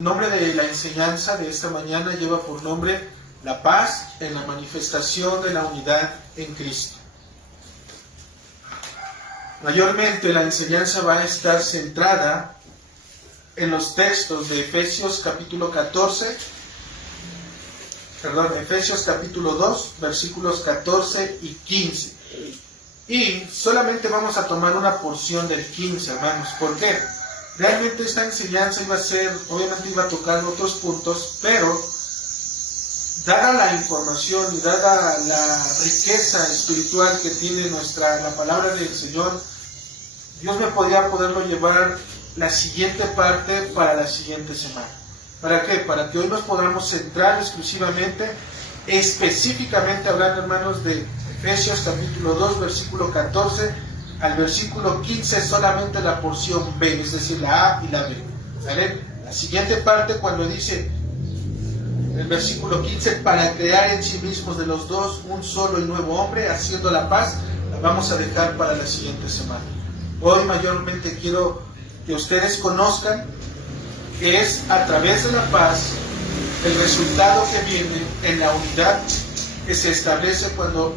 El nombre de la enseñanza de esta mañana lleva por nombre la paz en la manifestación de la unidad en Cristo. Mayormente la enseñanza va a estar centrada en los textos de Efesios capítulo 2, versículos 14 y 15. Y solamente vamos a tomar una porción del 15, hermanos. ¿Por qué? Realmente esta enseñanza obviamente iba a tocar otros puntos, pero dada la información y dada la riqueza espiritual que tiene la palabra del Señor, Dios me podría poderlo llevar la siguiente parte para la siguiente semana. ¿Para qué? Para que hoy nos podamos centrar exclusivamente, específicamente hablando, hermanos, de Efesios capítulo 2, versículo 14 al versículo 15, solamente la porción B, es decir, la A y la B. ¿Sale? La siguiente parte, cuando dice el versículo 15, para crear en sí mismos de los dos un solo y nuevo hombre, haciendo la paz, la vamos a dejar para la siguiente semana. Hoy mayormente quiero que ustedes conozcan que es a través de la paz el resultado que viene en la unidad que se establece cuando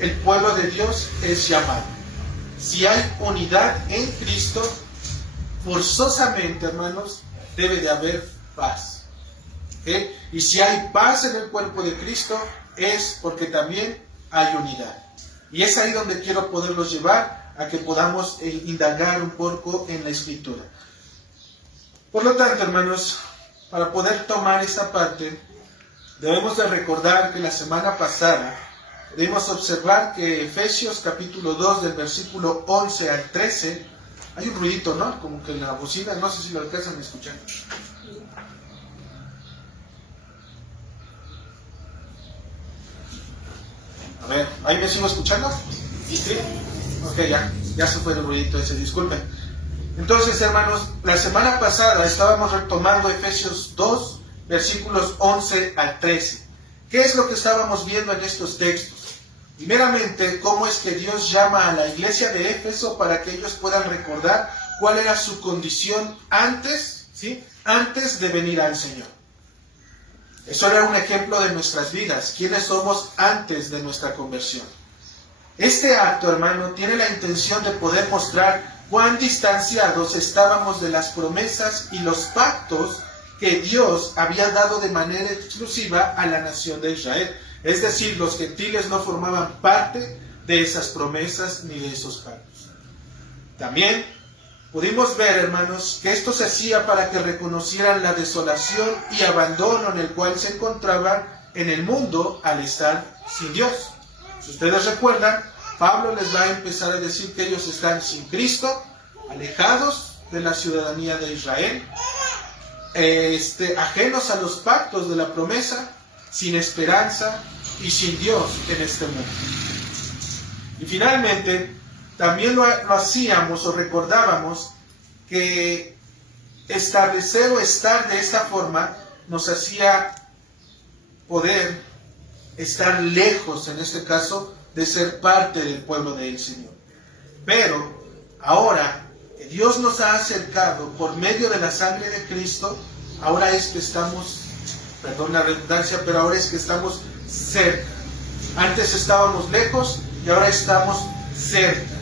el pueblo de Dios es llamado. Si hay unidad en Cristo, forzosamente, hermanos, debe de haber paz. ¿Okay? Y si hay paz en el cuerpo de Cristo, es porque también hay unidad. Y es ahí donde quiero poderlos llevar a que podamos indagar un poco en la Escritura. Por lo tanto, hermanos, para poder tomar esta parte, debemos de recordar que la semana pasada debemos observar que Efesios capítulo 2 del versículo 11 al 13, hay un ruidito, ¿no? Como que en la bocina, no sé si lo alcanzan a escuchar. A ver, ¿ahí me sigo escuchando? ¿Sí? Ok, ya se fue el ruidito ese, disculpen. Entonces, hermanos, la semana pasada estábamos retomando Efesios 2, versículos 11 al 13. ¿Qué es lo que estábamos viendo en estos textos? Primeramente, cómo es que Dios llama a la iglesia de Éfeso para que ellos puedan recordar cuál era su condición antes, ¿sí? Antes de venir al Señor. Eso era un ejemplo de nuestras vidas, quiénes somos antes de nuestra conversión. Este acto, hermano, tiene la intención de poder mostrar cuán distanciados estábamos de las promesas y los pactos que Dios había dado de manera exclusiva a la nación de Israel. Es decir, los gentiles no formaban parte de esas promesas ni de esos pactos. También pudimos ver, hermanos, que esto se hacía para que reconocieran la desolación y abandono en el cual se encontraban en el mundo al estar sin Dios. Si ustedes recuerdan, Pablo les va a empezar a decir que ellos están sin Cristo, alejados de la ciudadanía de Israel, ajenos a los pactos de la promesa, sin esperanza y sin Dios en este mundo. Y finalmente, también lo hacíamos o recordábamos que establecer o estar de esta forma nos hacía poder estar lejos, en este caso, de ser parte del pueblo del Señor. Pero ahora que Dios nos ha acercado por medio de la sangre de Cristo, ahora es que estamos, perdón la redundancia, pero ahora es que estamos cerca. Antes estábamos lejos y ahora estamos cerca.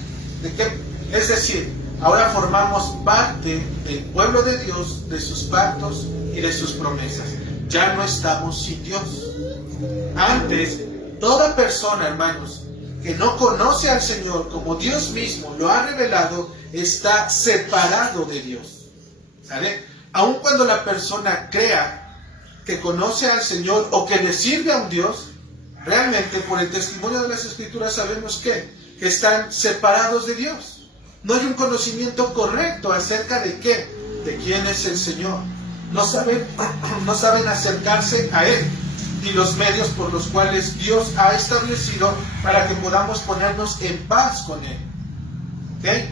¿De qué? Es decir, ahora formamos parte del pueblo de Dios, de sus pactos y de sus promesas. Ya no estamos sin Dios. Antes, toda persona, hermanos, que no conoce al Señor como Dios mismo lo ha revelado, está separado de Dios. ¿Sale? Aun cuando la persona crea que conoce al Señor o que le sirve a un Dios, realmente por el testimonio de las Escrituras sabemos que están separados de Dios. No hay un conocimiento correcto acerca de qué, de quién es el Señor. No saben acercarse a Él, ni los medios por los cuales Dios ha establecido para que podamos ponernos en paz con Él. ¿Okay?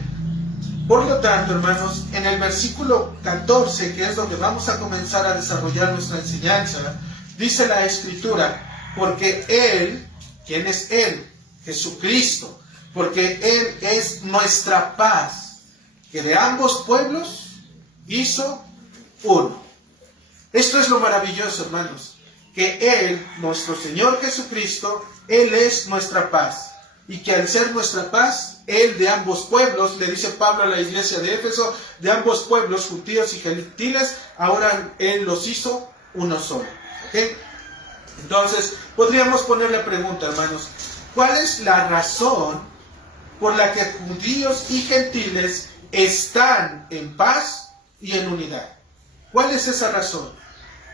Por lo tanto, hermanos, en el versículo 14, que es donde vamos a comenzar a desarrollar nuestra enseñanza, dice la Escritura, porque Él, ¿quién es Él? Jesucristo, porque Él es nuestra paz, que de ambos pueblos hizo uno. Esto es lo maravilloso, hermanos, que Él, nuestro Señor Jesucristo, Él es nuestra paz. Y que al ser nuestra paz, Él de ambos pueblos, le dice Pablo a la iglesia de Éfeso, de ambos pueblos, judíos y gentiles, ahora Él los hizo uno solo. ¿Okay? Entonces, podríamos poner la pregunta, hermanos, ¿cuál es la razón por la que judíos y gentiles están en paz y en unidad? ¿Cuál es esa razón?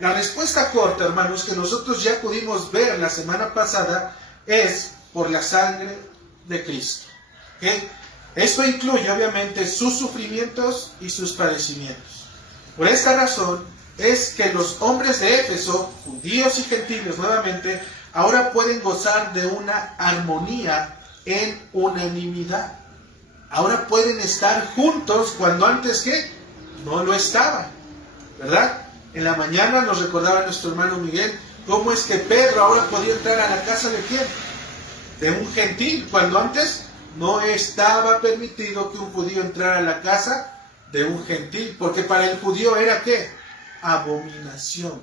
La respuesta corta, hermanos, que nosotros ya pudimos ver la semana pasada, es por la sangre de Cristo. ¿Okay? Esto incluye, obviamente, sus sufrimientos y sus padecimientos. Por esta razón es que los hombres de Éfeso, judíos y gentiles nuevamente, ahora pueden gozar de una armonía en unanimidad. Ahora pueden estar juntos cuando antes que no lo estaban, ¿verdad? En la mañana nos recordaba nuestro hermano Miguel cómo es que Pedro ahora podía entrar a la casa de ¿quién? De un gentil, cuando antes no estaba permitido que un judío entrara a la casa de un gentil, porque para el judío era ¿qué? Abominación,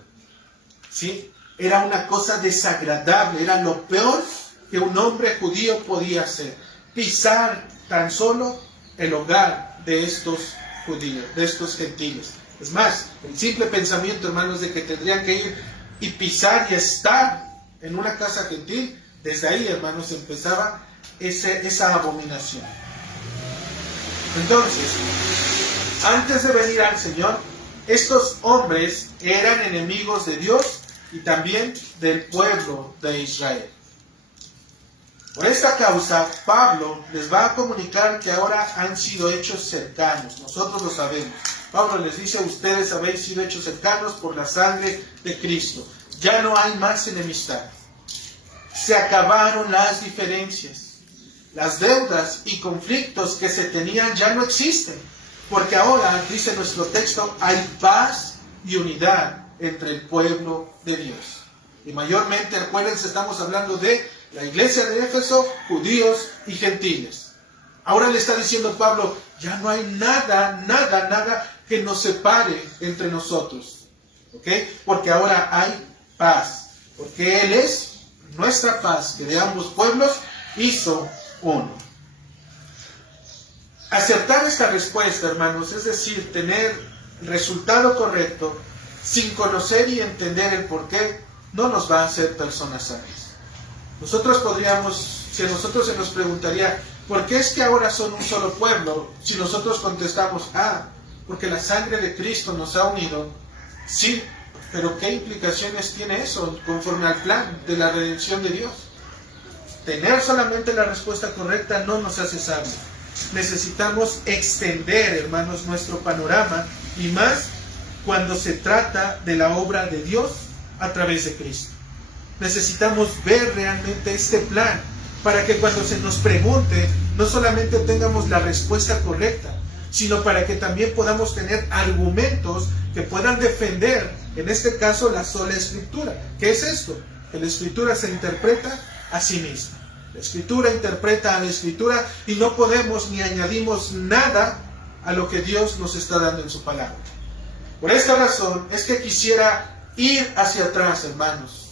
¿sí? Era una cosa desagradable, era lo peor que un hombre judío podía hacer, pisar tan solo el hogar de estos judíos, de estos gentiles. Es más, el simple pensamiento, hermanos, de que tendrían que ir y pisar y estar en una casa gentil, desde ahí, hermanos, empezaba esa abominación. Entonces, antes de venir al Señor, estos hombres eran enemigos de Dios y también del pueblo de Israel. Por esta causa, Pablo les va a comunicar que ahora han sido hechos cercanos. Nosotros lo sabemos. Pablo les dice, ustedes habéis sido hechos cercanos por la sangre de Cristo. Ya no hay más enemistad. Se acabaron las diferencias. Las deudas y conflictos que se tenían ya no existen. Porque ahora, dice nuestro texto, hay paz y unidad entre el pueblo de Dios. Y mayormente, acuérdense, estamos hablando de la iglesia de Éfeso, judíos y gentiles. Ahora le está diciendo Pablo, ya no hay nada que nos separe entre nosotros. ¿Ok? Porque ahora hay paz. Porque Él es nuestra paz, que de ambos pueblos hizo uno. Acertar esta respuesta, hermanos, es decir, tener el resultado correcto, sin conocer y entender el porqué, no nos va a hacer personas sabias. Nosotros podríamos, si a nosotros se nos preguntaría, ¿por qué es que ahora son un solo pueblo? Si nosotros contestamos, porque la sangre de Cristo nos ha unido. Sí, pero ¿qué implicaciones tiene eso conforme al plan de la redención de Dios? Tener solamente la respuesta correcta no nos hace sabios. Necesitamos extender, hermanos, nuestro panorama, y más cuando se trata de la obra de Dios a través de Cristo. Necesitamos ver realmente este plan para que cuando se nos pregunte no solamente tengamos la respuesta correcta, sino para que también podamos tener argumentos que puedan defender, en este caso, la sola Escritura. ¿Qué es esto? Que la Escritura se interpreta a sí misma. La Escritura interpreta a la Escritura y no podemos ni añadimos nada a lo que Dios nos está dando en su palabra. Por esta razón es que quisiera ir hacia atrás, hermanos,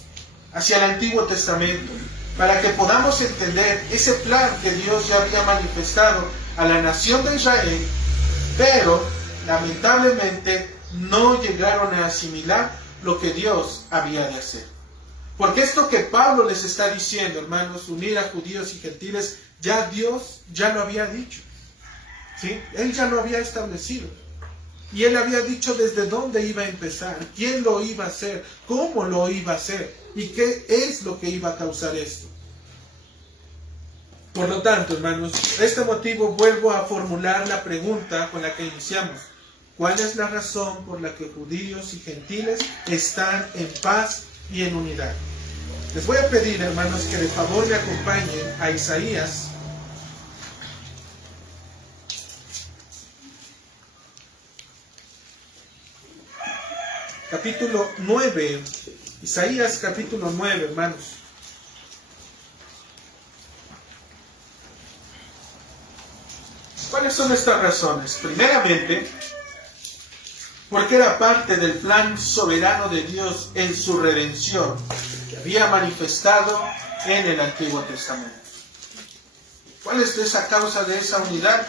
hacia el Antiguo Testamento, para que podamos entender ese plan que Dios ya había manifestado a la nación de Israel, pero lamentablemente no llegaron a asimilar lo que Dios había de hacer. Porque esto que Pablo les está diciendo, hermanos, unir a judíos y gentiles, ya Dios ya lo había dicho, ¿sí? Él ya lo había establecido. Y Él había dicho desde dónde iba a empezar, quién lo iba a hacer, cómo lo iba a hacer y qué es lo que iba a causar esto. Por lo tanto, hermanos, este motivo vuelvo a formular la pregunta con la que iniciamos. ¿Cuál es la razón por la que judíos y gentiles están en paz y en unidad? Les voy a pedir, hermanos, que de favor me acompañen a Isaías, capítulo 9, Isaías capítulo 9, hermanos. ¿Cuáles son estas razones? Primeramente, porque era parte del plan soberano de Dios en su redención, que había manifestado en el Antiguo Testamento. ¿Cuál es esa causa de esa unidad?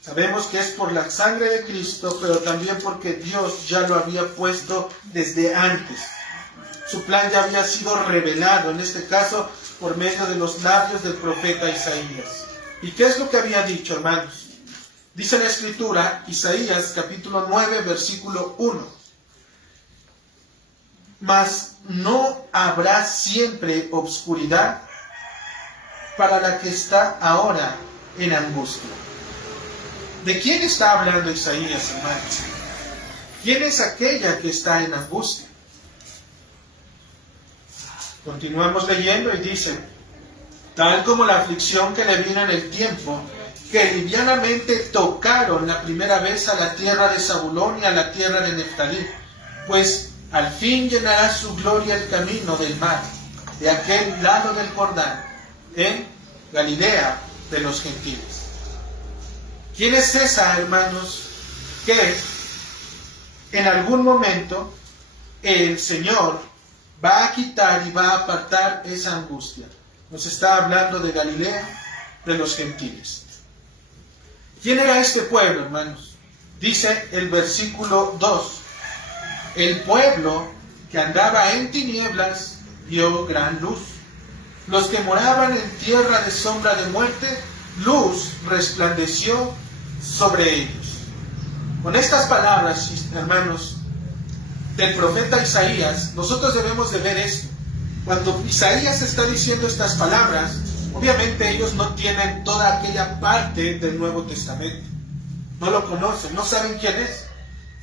Sabemos que es por la sangre de Cristo, pero también porque Dios ya lo había puesto desde antes. Su plan ya había sido revelado, en este caso, por medio de los labios del profeta Isaías. ¿Y qué es lo que había dicho, hermanos? Dice la Escritura, Isaías capítulo 9, versículo 1. Mas no habrá siempre obscuridad para la que está ahora en angustia. ¿De quién está hablando Isaías, hermanos? ¿Quién es aquella que está en angustia? Continuamos leyendo y dice: tal como la aflicción que le vino en el tiempo, que livianamente tocaron la primera vez a la tierra de Zabulón y a la tierra de Neftalí, pues al fin llenará su gloria el camino del mar, de aquel lado del Jordán, en Galilea de los gentiles. ¿Quién es esa, hermanos, que en algún momento el Señor va a quitar y va a apartar esa angustia? Nos está hablando de Galilea de los gentiles. ¿Quién era este pueblo, hermanos? Dice el versículo 2: el pueblo que andaba en tinieblas vio gran luz. Los que moraban en tierra de sombra de muerte, luz resplandeció sobre ellos. Con estas palabras, hermanos, del profeta Isaías, nosotros debemos de ver esto. Cuando Isaías está diciendo estas palabras, obviamente ellos no tienen toda aquella parte del Nuevo Testamento. No lo conocen, no saben quién es.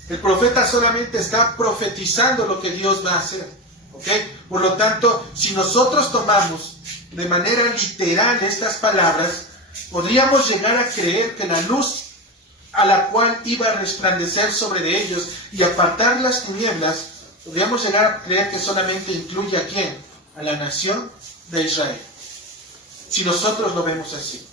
El profeta solamente está profetizando lo que Dios va a hacer. ¿Okay? Por lo tanto, si nosotros tomamos de manera literal estas palabras, podríamos llegar a creer que la luz a la cual iba a resplandecer sobre ellos y apartar las tinieblas, podríamos llegar a creer que solamente incluye ¿a quién? A la nación de Israel. Si nosotros lo vemos así.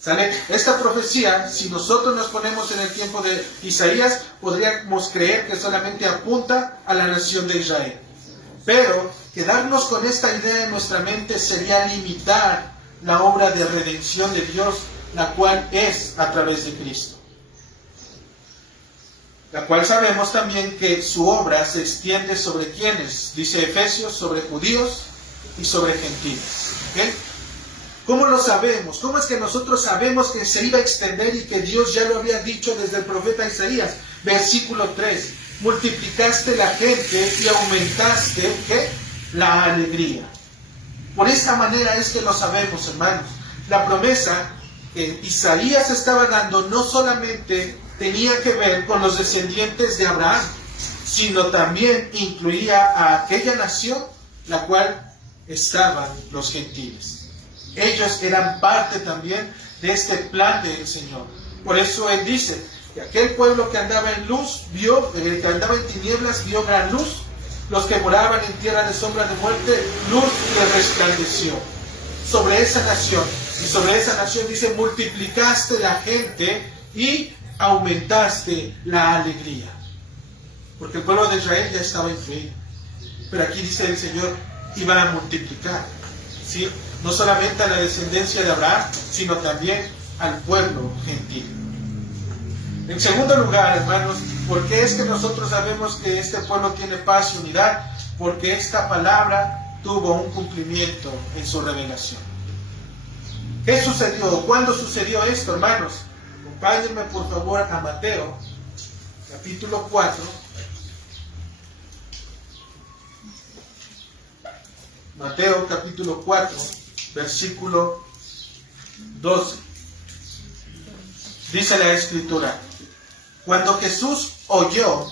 ¿Sale? Esta profecía, si nosotros nos ponemos en el tiempo de Isaías, podríamos creer que solamente apunta a la nación de Israel. Pero quedarnos con esta idea en nuestra mente sería limitar la obra de redención de Dios, la cual es a través de Cristo. La cual sabemos también que su obra se extiende sobre quienes, dice Efesios, sobre judíos y sobre gentiles. ¿Okay? ¿Cómo lo sabemos? ¿Cómo es que nosotros sabemos que se iba a extender y que Dios ya lo había dicho desde el profeta Isaías? Versículo 3. Multiplicaste la gente y aumentaste, ¿qué? La alegría. Por esta manera es que lo sabemos, hermanos. La promesa que Isaías estaba dando no solamente tenía que ver con los descendientes de Abraham, sino también incluía a aquella nación la cual estaban los gentiles. Ellos eran parte también de este plan del Señor. Por eso Él dice que aquel pueblo que andaba en luz que andaba en tinieblas vio gran luz. Los que moraban en tierra de sombra de muerte, luz les resplandeció sobre esa nación. Y sobre esa nación dice: multiplicaste la gente y aumentaste la alegría. Porque el pueblo de Israel ya estaba incluido. Pero aquí dice el Señor: iba a multiplicar. ¿Sí? No solamente a la descendencia de Abraham, sino también al pueblo gentil. En segundo lugar, hermanos, ¿por qué es que nosotros sabemos que este pueblo tiene paz y unidad? Porque esta palabra tuvo un cumplimiento en su revelación. ¿Qué sucedió? ¿Cuándo sucedió esto, hermanos? Acompáñenme por favor a Mateo, capítulo 4. Mateo, capítulo 4, versículo 12. Dice la Escritura: cuando Jesús oyó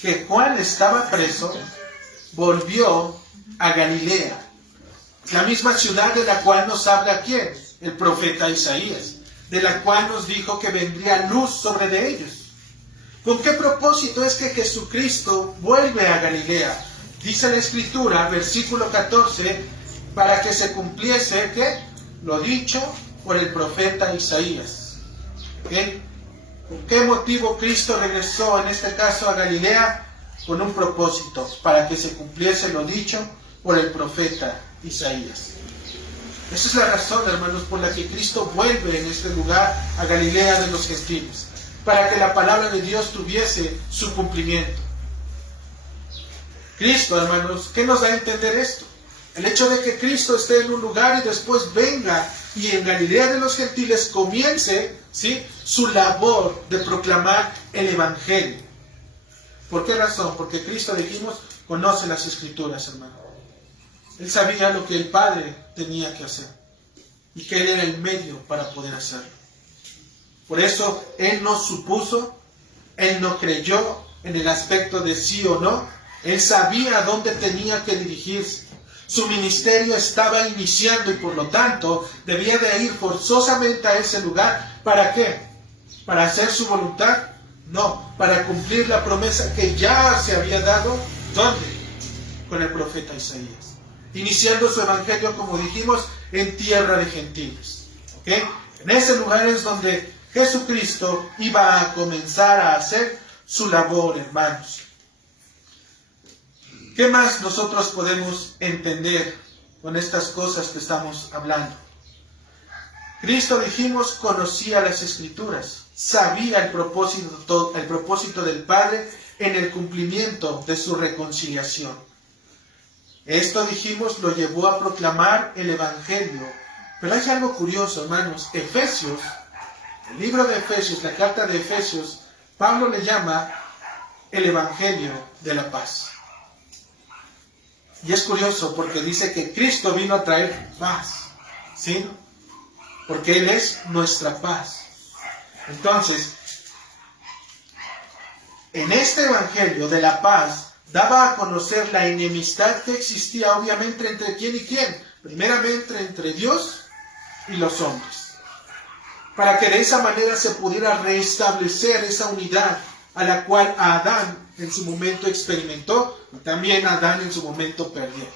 que Juan estaba preso, volvió a Galilea, la misma ciudad de la cual nos habla ¿quién? El profeta Isaías, de la cual nos dijo que vendría luz sobre de ellos. ¿Con qué propósito es que Jesucristo vuelve a Galilea? Dice la Escritura, versículo 14, para que se cumpliese, ¿qué? Lo dicho por el profeta Isaías. ¿Okay? ¿Con qué motivo Cristo regresó, en este caso, a Galilea? Con un propósito, para que se cumpliese lo dicho por el profeta Isaías. Esa es la razón, hermanos, por la que Cristo vuelve en este lugar a Galilea de los gentiles, para que la palabra de Dios tuviese su cumplimiento. Cristo, hermanos, ¿qué nos da a entender esto? El hecho de que Cristo esté en un lugar y después venga y en Galilea de los gentiles comience, ¿sí?, su labor de proclamar el Evangelio. ¿Por qué razón? Porque Cristo, dijimos, conoce las Escrituras, hermano. Él sabía lo que el Padre tenía que hacer y que Él era el medio para poder hacerlo. Por eso Él no supuso, Él no creyó en el aspecto de sí o no. Él sabía a dónde tenía que dirigirse. Su ministerio estaba iniciando y por lo tanto debía de ir forzosamente a ese lugar. ¿Para qué? ¿Para hacer su voluntad? No, para cumplir la promesa que ya se había dado. ¿Dónde? Con el profeta Isaías. Iniciando su evangelio, como dijimos, en tierra de gentiles. ¿Ok? En ese lugar es donde Jesucristo iba a comenzar a hacer su labor, hermanos. ¿Qué más nosotros podemos entender con estas cosas que estamos hablando? Cristo, dijimos, conocía las Escrituras, sabía el propósito del Padre en el cumplimiento de su reconciliación. Esto, dijimos, lo llevó a proclamar el Evangelio. Pero hay algo curioso, hermanos. Efesios, el libro de Efesios, la carta de Efesios, Pablo le llama el Evangelio de la paz. Y es curioso porque dice que Cristo vino a traer paz, ¿sí? Porque Él es nuestra paz. Entonces, en este Evangelio de la paz, daba a conocer la enemistad que existía, obviamente, entre quién y quién. Primeramente, entre Dios y los hombres. Para que de esa manera se pudiera restablecer esa unidad a la cual Adán en su momento experimentó, y también Adán en su momento perdió.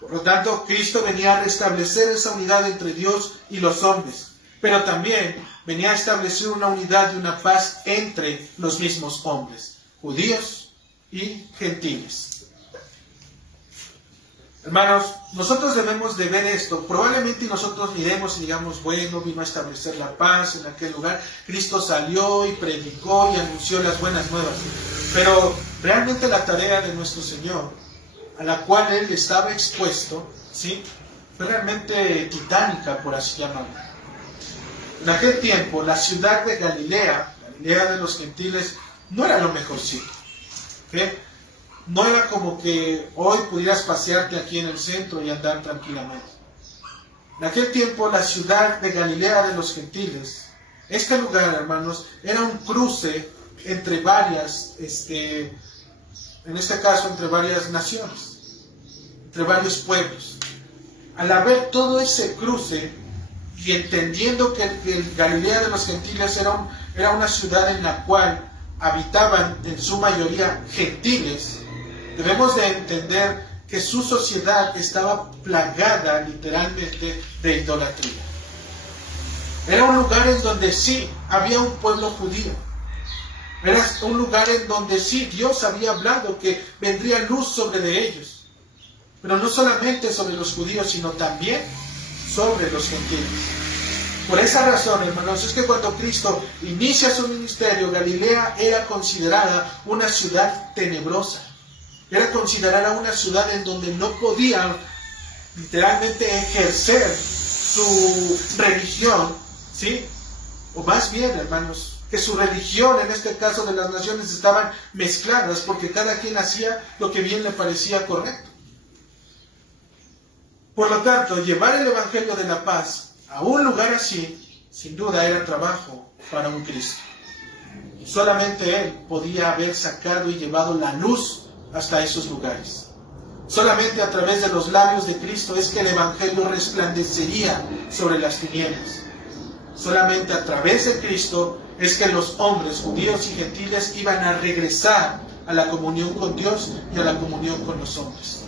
Por lo tanto, Cristo venía a restablecer esa unidad entre Dios y los hombres, pero también venía a establecer una unidad y una paz entre los mismos hombres, judíos y gentiles. Hermanos, nosotros debemos de ver esto. Probablemente nosotros miremos y digamos, bueno, vino a establecer la paz en aquel lugar. Cristo salió y predicó y anunció las buenas nuevas. Pero realmente la tarea de nuestro Señor, a la cual Él estaba expuesto, ¿sí?, fue realmente titánica, por así llamarlo. En aquel tiempo, la ciudad de Galilea, Galilea de los gentiles, no era lo mejorcito. ¿Okay? No era como que hoy pudieras pasearte aquí en el centro y andar tranquilamente. En aquel tiempo, la ciudad de Galilea de los gentiles, este lugar, hermanos, era un cruce entre varias, en este caso, entre varias naciones, entre varios pueblos. Al haber todo ese cruce y entendiendo que el Galilea de los gentiles era una ciudad en la cual habitaban en su mayoría gentiles, debemos de entender que su sociedad estaba plagada literalmente de idolatría. Era un lugar en donde sí había un pueblo judío. Era un lugar en donde sí Dios había hablado que vendría luz sobre de ellos. Pero no solamente sobre los judíos, sino también sobre los gentiles. Por esa razón, hermanos, es que cuando Cristo inicia su ministerio, Galilea era considerada una ciudad tenebrosa. Era considerada una ciudad en donde no podían literalmente ejercer su religión, ¿sí? O más bien, hermanos, que su religión, en este caso de las naciones, estaban mezcladas porque cada quien hacía lo que bien le parecía correcto. Por lo tanto, llevar el Evangelio de la paz a un lugar así, sin duda era trabajo para un Cristo. Solamente Él podía haber sacado y llevado la luz hasta esos lugares. Solamente a través de los labios de Cristo es que el Evangelio resplandecería sobre las tinieblas. Solamente a través de Cristo es que los hombres, judíos y gentiles, iban a regresar a la comunión con Dios y a la comunión con los hombres.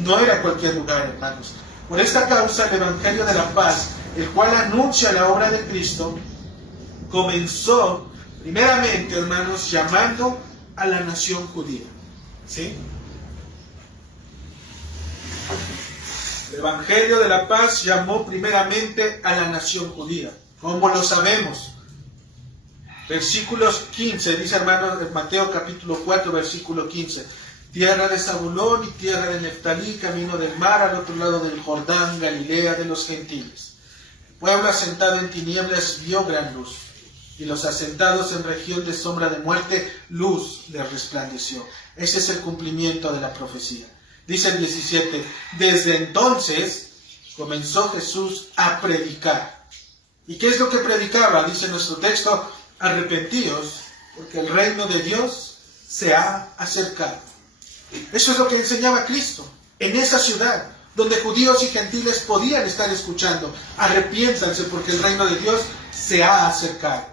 No era cualquier lugar, hermanos. Por esta causa, el Evangelio de la paz, el cual anuncia la obra de Cristo, comenzó primeramente, hermanos, llamando a la nación judía. ¿Sí? El Evangelio de la Paz llamó primeramente a la nación judía. ¿Cómo lo sabemos? Versículos 15, dice, hermanos, en Mateo capítulo 4, versículo 15. Tierra de Zabulón y tierra de Neftalí, camino del mar, al otro lado del Jordán, Galilea de los gentiles. El pueblo asentado en tinieblas vio gran luz, y los asentados en región de sombra de muerte, luz les resplandeció. Ese es el cumplimiento de la profecía. Dice el 17, desde entonces comenzó Jesús a predicar. ¿Y qué es lo que predicaba? Dice nuestro texto, arrepentíos, porque el reino de Dios se ha acercado. Eso es lo que enseñaba Cristo en esa ciudad, donde judíos y gentiles podían estar escuchando. Arrepiéntanse porque el reino de Dios se ha acercado.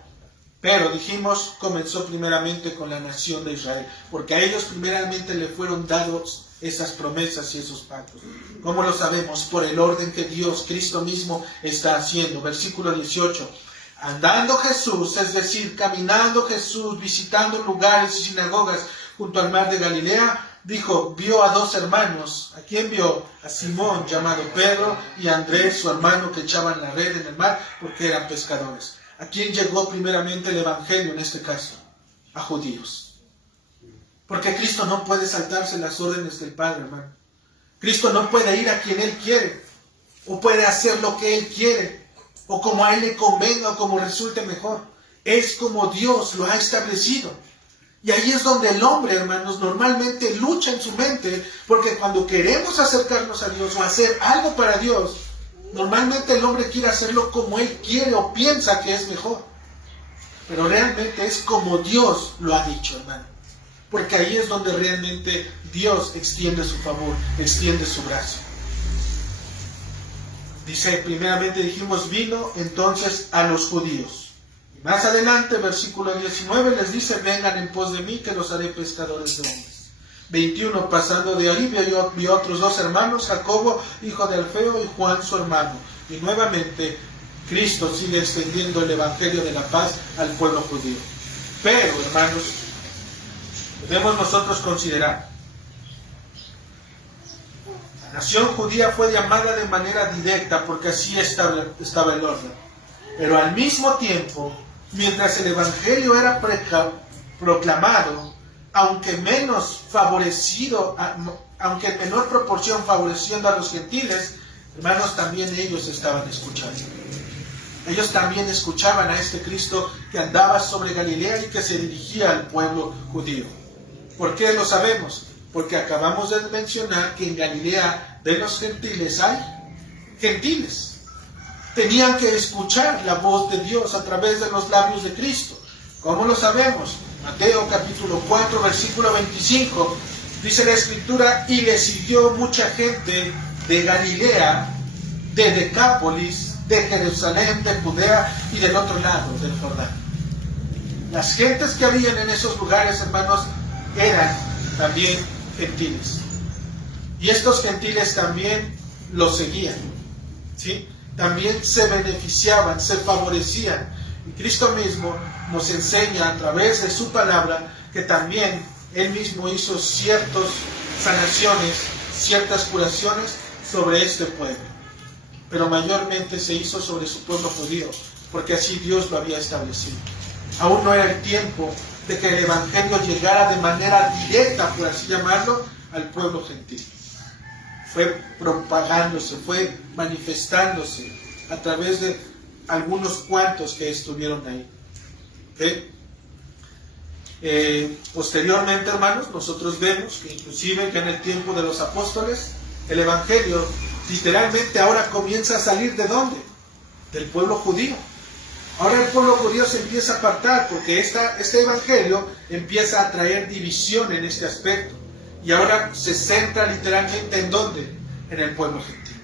Pero dijimos, comenzó primeramente con la nación de Israel, porque a ellos primeramente le fueron dados esas promesas y esos pactos. ¿Cómo lo sabemos? Por el orden que Dios, Cristo mismo, está haciendo. Versículo 18. Andando Jesús, es decir, caminando Jesús, visitando lugares y sinagogas junto al mar de Galilea, dijo, vio a dos hermanos. ¿A quién vio? A Simón, llamado Pedro, y a Andrés, su hermano, que echaban la red en el mar porque eran pescadores. ¿A quién llegó primeramente el Evangelio en este caso? A judíos. Porque Cristo no puede saltarse las órdenes del Padre, hermano. Cristo no puede ir a quien Él quiere, o puede hacer lo que Él quiere, o como a Él le convenga, o como resulte mejor. Es como Dios lo ha establecido. Y ahí es donde el hombre, hermanos, normalmente lucha en su mente, porque cuando queremos acercarnos a Dios o hacer algo para Dios, normalmente el hombre quiere hacerlo como él quiere o piensa que es mejor. Pero realmente es como Dios lo ha dicho, hermano. Porque ahí es donde realmente Dios extiende su favor, extiende su brazo. Dice, primeramente dijimos, vino entonces a los judíos. Y más adelante, versículo 19, les dice, vengan en pos de mí, que los haré pescadores de hombres. 21, pasando de ahí, vio otros dos hermanos, Jacobo, hijo de Alfeo, y Juan, su hermano. Y nuevamente, Cristo sigue extendiendo el Evangelio de la paz al pueblo judío. Pero, hermanos, debemos nosotros considerar, la nación judía fue llamada de manera directa, porque así estaba el orden. Pero al mismo tiempo, mientras el Evangelio era proclamado, aunque en menor proporción favoreciendo a los gentiles, hermanos, también ellos estaban escuchando. Ellos también escuchaban a este Cristo que andaba sobre Galilea y que se dirigía al pueblo judío. ¿Por qué lo sabemos? Porque acabamos de mencionar que en Galilea de los gentiles hay gentiles. Tenían que escuchar la voz de Dios a través de los labios de Cristo. ¿Cómo lo sabemos? Mateo capítulo 4, versículo 25, dice la Escritura, y le siguió mucha gente de Galilea, de Decápolis, de Jerusalén, de Judea y del otro lado del Jordán. Las gentes que habían en esos lugares, hermanos, eran también gentiles. Y estos gentiles también los seguían, ¿sí? También se beneficiaban, se favorecían. Y Cristo mismo nos enseña a través de su palabra que también Él mismo hizo ciertas sanaciones, ciertas curaciones sobre este pueblo. Pero mayormente se hizo sobre su pueblo judío, porque así Dios lo había establecido. Aún no era el tiempo de que el Evangelio llegara de manera directa, por así llamarlo, al pueblo gentil. Fue propagándose, fue manifestándose a través de algunos cuantos que estuvieron ahí. ¿Okay? Posteriormente, hermanos, nosotros vemos que inclusive que en el tiempo de los apóstoles, el Evangelio literalmente ahora comienza a salir ¿de dónde? Del pueblo judío. Ahora el pueblo judío se empieza a apartar porque este Evangelio empieza a traer división en este aspecto. Y ahora se centra literalmente ¿en dónde? En el pueblo gentil.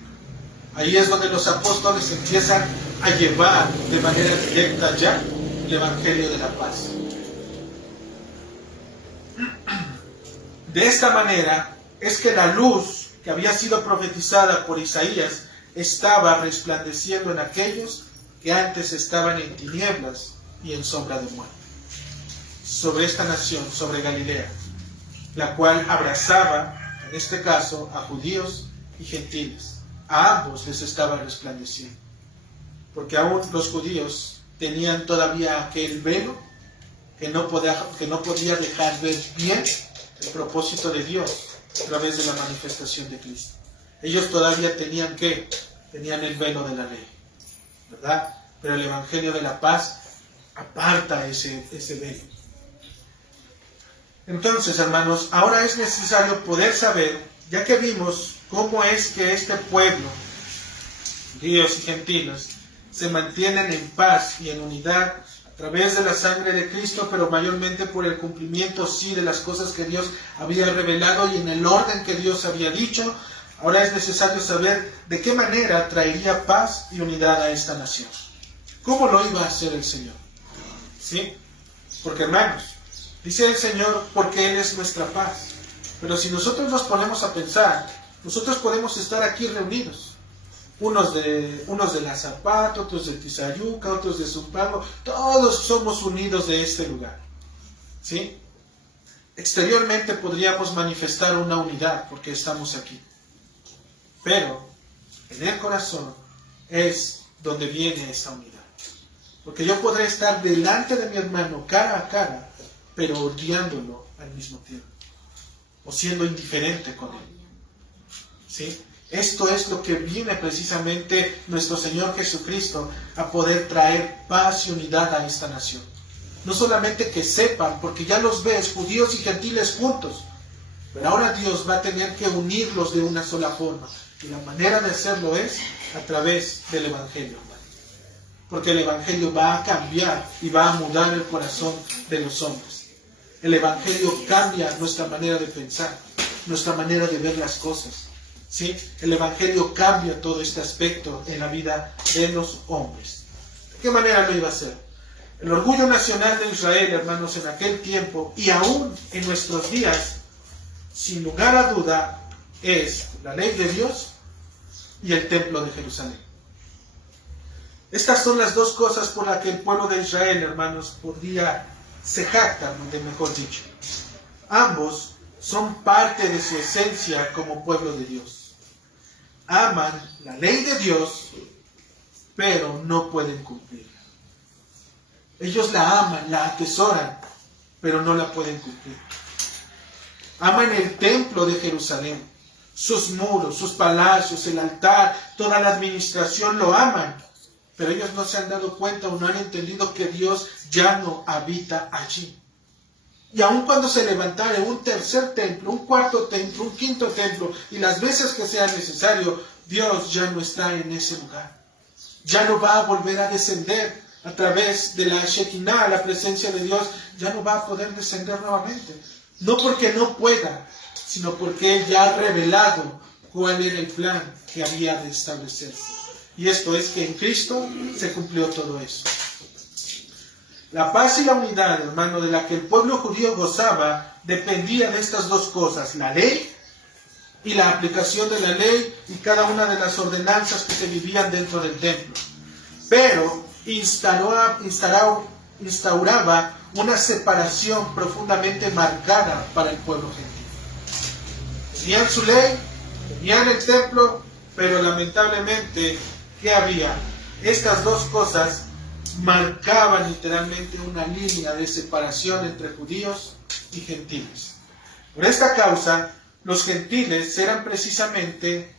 Ahí es donde los apóstoles empiezan a llevar de manera directa ya el Evangelio de la paz. De esta manera es que la luz que había sido profetizada por Isaías estaba resplandeciendo en aquellos que antes estaban en tinieblas y en sombra de muerte. Sobre esta nación, sobre Galilea, la cual abrazaba, en este caso, a judíos y gentiles. A ambos les estaba resplandeciendo. Porque aún los judíos tenían todavía aquel velo que no podía dejar ver bien el propósito de Dios a través de la manifestación de Cristo. Ellos todavía tenían el velo de la ley, ¿verdad? Pero el Evangelio de la paz aparta ese velo. Entonces, hermanos, ahora es necesario poder saber, ya que vimos cómo es que este pueblo, judíos y gentiles, se mantienen en paz y en unidad a través de la sangre de Cristo, pero mayormente por el cumplimiento, sí, de las cosas que Dios había revelado y en el orden que Dios había dicho. Ahora es necesario saber de qué manera traería paz y unidad a esta nación. ¿Cómo lo iba a hacer el Señor? ¿Sí? Porque, hermanos, dice el Señor, porque Él es nuestra paz. Pero si nosotros nos ponemos a pensar, nosotros podemos estar aquí reunidos. Unos de La Zapata, otros de Tizayuca, otros de Zumpango, todos somos unidos de este lugar. ¿Sí? Exteriormente podríamos manifestar una unidad porque estamos aquí. Pero en el corazón es donde viene esa unidad. Porque yo podré estar delante de mi hermano cara a cara, pero odiándolo al mismo tiempo. O siendo indiferente con él. ¿Sí? Esto es lo que viene precisamente nuestro Señor Jesucristo a poder traer paz y unidad a esta nación. No solamente que sepan, porque ya los ves, judíos y gentiles juntos, pero ahora Dios va a tener que unirlos de una sola forma. Y la manera de hacerlo es a través del Evangelio. Porque el Evangelio va a cambiar y va a mudar el corazón de los hombres. El Evangelio cambia nuestra manera de pensar, nuestra manera de ver las cosas. ¿Sí? El Evangelio cambia todo este aspecto en la vida de los hombres. ¿De qué manera lo iba a hacer? El orgullo nacional de Israel, hermanos, en aquel tiempo y aún en nuestros días, sin lugar a duda, es la ley de Dios y el templo de Jerusalén. Estas son las dos cosas por las que el pueblo de Israel, hermanos, se jacta, mejor dicho. Ambos son parte de su esencia como pueblo de Dios. Aman la ley de Dios, pero no pueden cumplirla. Ellos la aman, la atesoran, pero no la pueden cumplir. Aman el templo de Jerusalén, sus muros, sus palacios, el altar, toda la administración lo aman, pero ellos no se han dado cuenta o no han entendido que Dios ya no habita allí. Y aun cuando se levantare un tercer templo, un cuarto templo, un quinto templo, y las veces que sea necesario, Dios ya no está en ese lugar. Ya no va a volver a descender a través de la Shekinah, la presencia de Dios, ya no va a poder descender nuevamente. No porque no pueda, sino porque Él ya ha revelado cuál era el plan que había de establecerse. Y esto es que en Cristo se cumplió todo eso. La paz y la unidad, hermano, de la que el pueblo judío gozaba, dependía de estas dos cosas, la ley y la aplicación de la ley y cada una de las ordenanzas que se vivían dentro del templo. Pero instauraba una separación profundamente marcada para el pueblo gentil. Tenían su ley, tenían el templo, pero lamentablemente, ¿qué había? Estas dos cosas marcaban literalmente una línea de separación entre judíos y gentiles. Por esta causa, los gentiles eran precisamente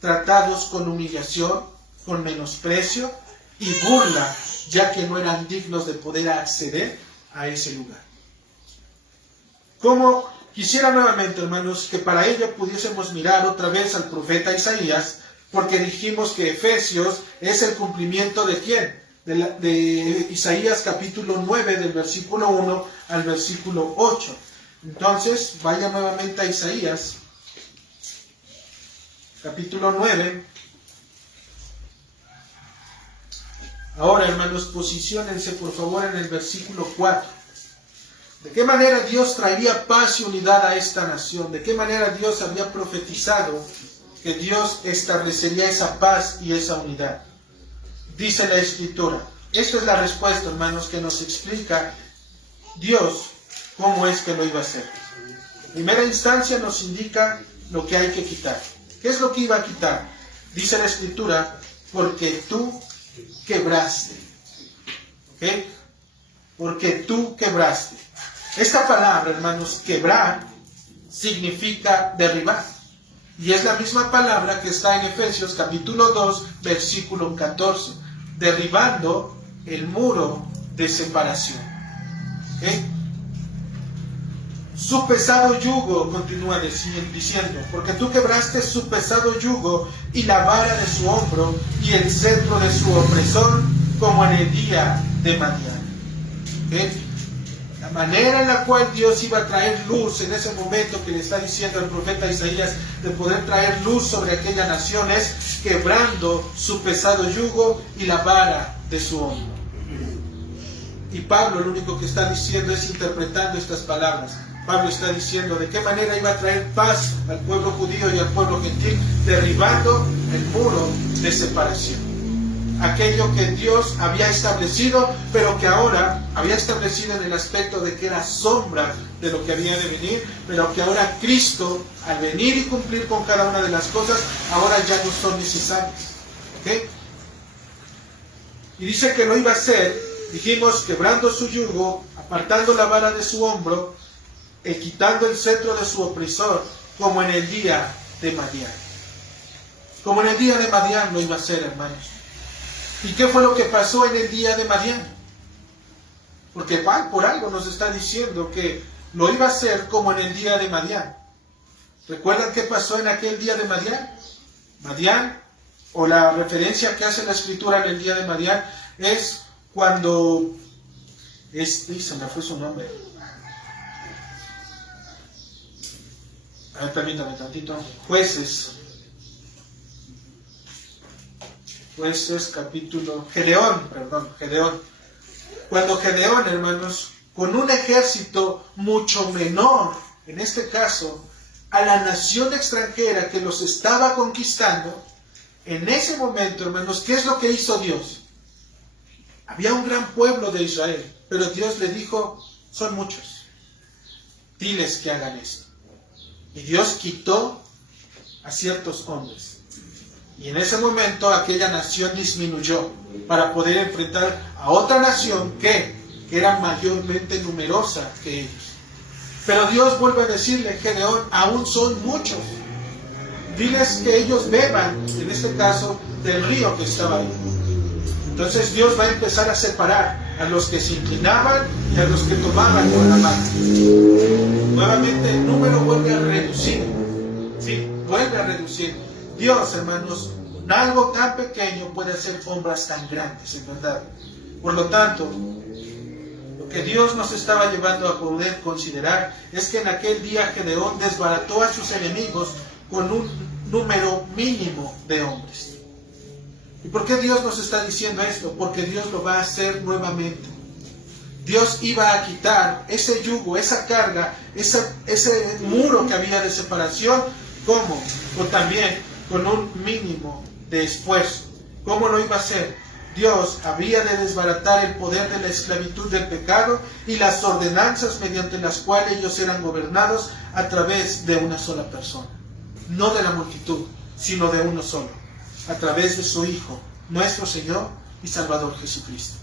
tratados con humillación, con menosprecio y burla, ya que no eran dignos de poder acceder a ese lugar. Como quisiera nuevamente, hermanos, que para ello pudiésemos mirar otra vez al profeta Isaías, porque dijimos que Efesios es el cumplimiento ¿de quién? De Isaías capítulo 9, del versículo 1 al versículo 8. Entonces, vaya nuevamente a Isaías, capítulo 9. Ahora, hermanos, posiciónense por favor en el versículo 4. ¿De qué manera Dios traería paz y unidad a esta nación? ¿De qué manera Dios había profetizado que Dios establecería esa paz y esa unidad? Dice la Escritura: esta es la respuesta, hermanos, que nos explica Dios cómo es que lo iba a hacer. En primera instancia nos indica lo que hay que quitar. ¿Qué es lo que iba a quitar? Dice la Escritura, porque tú quebraste. ¿Ok? Porque tú quebraste. Esta palabra, hermanos, quebrar, significa derribar. Y es la misma palabra que está en Efesios capítulo 2, versículo 14. Derribando el muro de separación. ¿Ok? Su pesado yugo, continúa diciendo, porque tú quebraste su pesado yugo y la vara de su hombro y el cetro de su opresor, como en el día de Madián. ¿Okay? La manera en la cual Dios iba a traer luz en ese momento que le está diciendo el profeta Isaías de poder traer luz sobre aquella nación es quebrando su pesado yugo y la vara de su hombro. Y Pablo lo único que está diciendo es interpretando estas palabras. Pablo está diciendo de qué manera iba a traer paz al pueblo judío y al pueblo gentil, derribando el muro de separación. Aquello que Dios había establecido, pero que ahora había establecido en el aspecto de que era sombra de lo que había de venir, pero que ahora Cristo, al venir y cumplir con cada una de las cosas, ahora ya no son necesarias. ¿Okay? Y dice que lo iba a hacer, dijimos, quebrando su yugo, apartando la vara de su hombro, quitando el cetro de su opresor, como en el día de Madián. Como en el día de Madián lo iba a hacer, hermanos. ¿Y qué fue lo que pasó en el día de Madián? Porque por algo nos está diciendo que lo iba a hacer como en el día de Madián. ¿Recuerdan qué pasó en aquel día de Madián? Madián, o la referencia que hace la Escritura en el día de Madián, es cuando... se me fue su nombre. A ver, permítame tantito. Jueces capítulo... Gedeón. Cuando Gedeón, hermanos, con un ejército mucho menor, en este caso, a la nación extranjera que los estaba conquistando, en ese momento, hermanos, ¿qué es lo que hizo Dios? Había un gran pueblo de Israel, pero Dios le dijo, son muchos. Diles que hagan esto. Y Dios quitó a ciertos hombres. Y en ese momento aquella nación disminuyó para poder enfrentar a otra nación que era mayormente numerosa que ellos. Pero Dios vuelve a decirle, Gedeón, aún son muchos. Diles que ellos beban, en este caso, del río que estaba ahí. Entonces Dios va a empezar a separar a los que se inclinaban y a los que tomaban con la mano. Nuevamente el número vuelve a reducir. Sí, vuelve a reducir. Dios, hermanos, con algo tan pequeño puede hacer obras tan grandes, en verdad. Por lo tanto, lo que Dios nos estaba llevando a poder considerar es que en aquel día Gedeón desbarató a sus enemigos con un número mínimo de hombres. ¿Y por qué Dios nos está diciendo esto? Porque Dios lo va a hacer nuevamente. Dios iba a quitar ese yugo, esa carga, ese muro que había de separación. ¿Cómo? O también con un mínimo de esfuerzo. ¿Cómo lo iba a hacer? Dios había de desbaratar el poder de la esclavitud del pecado y las ordenanzas mediante las cuales ellos eran gobernados a través de una sola persona. No de la multitud, sino de uno solo. A través de su Hijo, nuestro Señor y Salvador Jesucristo.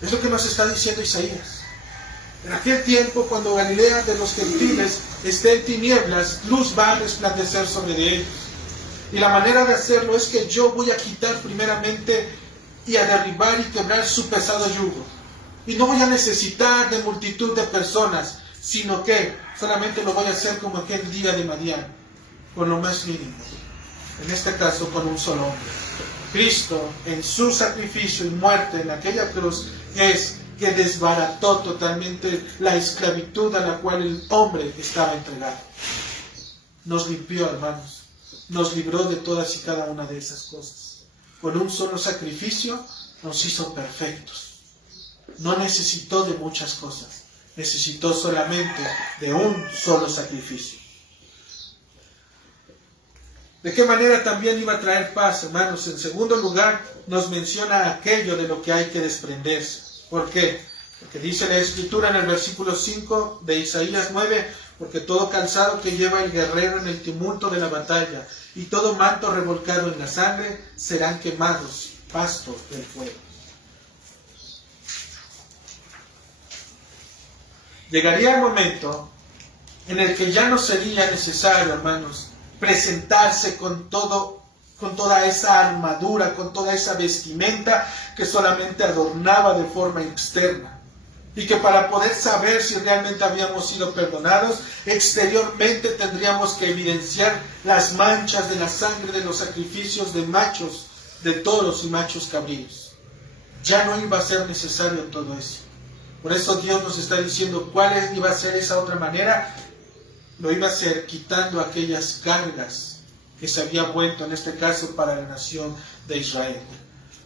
Es lo que nos está diciendo Isaías. En aquel tiempo, cuando Galilea de los gentiles esté en tinieblas, luz va a resplandecer sobre ellos. Y la manera de hacerlo es que yo voy a quitar primeramente y a derribar y quebrar su pesado yugo. Y no voy a necesitar de multitud de personas, sino que solamente lo voy a hacer como aquel día de Madián, con lo más mínimo. En este caso, con un solo hombre. Cristo, en su sacrificio y muerte en aquella cruz, es que desbarató totalmente la esclavitud a la cual el hombre estaba entregado. Nos limpió, hermanos. Nos libró de todas y cada una de esas cosas. Con un solo sacrificio nos hizo perfectos. No necesitó de muchas cosas. Necesitó solamente de un solo sacrificio. ¿De qué manera también iba a traer paz, hermanos? En segundo lugar, nos menciona aquello de lo que hay que desprenderse. ¿Por qué? Porque dice la Escritura en el versículo 5 de Isaías 9, porque todo calzado que lleva el guerrero en el tumulto de la batalla y todo manto revolcado en la sangre serán quemados, pasto del fuego. Llegaría el momento en el que ya no sería necesario, hermanos, presentarse con toda esa armadura, con toda esa vestimenta que solamente adornaba de forma externa. Y que para poder saber si realmente habíamos sido perdonados, exteriormente tendríamos que evidenciar las manchas de la sangre de los sacrificios de machos, de toros y machos cabríos. Ya no iba a ser necesario todo eso. Por eso Dios nos está diciendo cuál iba a ser esa otra manera. Lo iba a hacer quitando aquellas cargas que se había vuelto, en este caso, para la nación de Israel.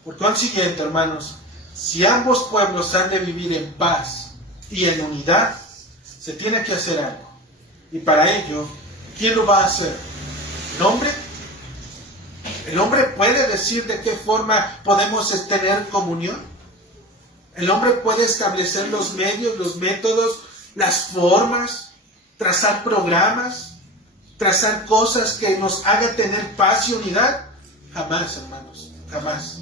Por consiguiente, hermanos, si ambos pueblos han de vivir en paz y en unidad, se tiene que hacer algo. Y para ello, ¿quién lo va a hacer? ¿El hombre? ¿El hombre puede decir de qué forma podemos tener comunión? ¿El hombre puede establecer los medios, los métodos, las formas, trazar programas, trazar cosas que nos haga tener paz y unidad? Jamás, hermanos, jamás.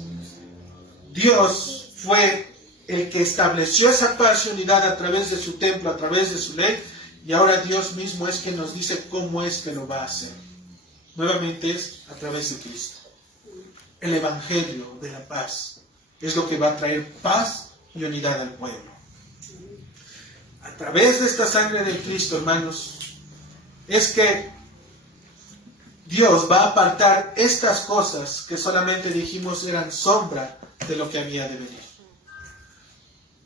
Dios fue el que estableció esa paz y unidad a través de su templo, a través de su ley, y ahora Dios mismo es quien nos dice cómo es que lo va a hacer. Nuevamente es a través de Cristo. El Evangelio de la paz es lo que va a traer paz y unidad al pueblo. A través de esta sangre de Cristo, hermanos, es que Dios va a apartar estas cosas que solamente dijimos eran sombra de lo que había de venir.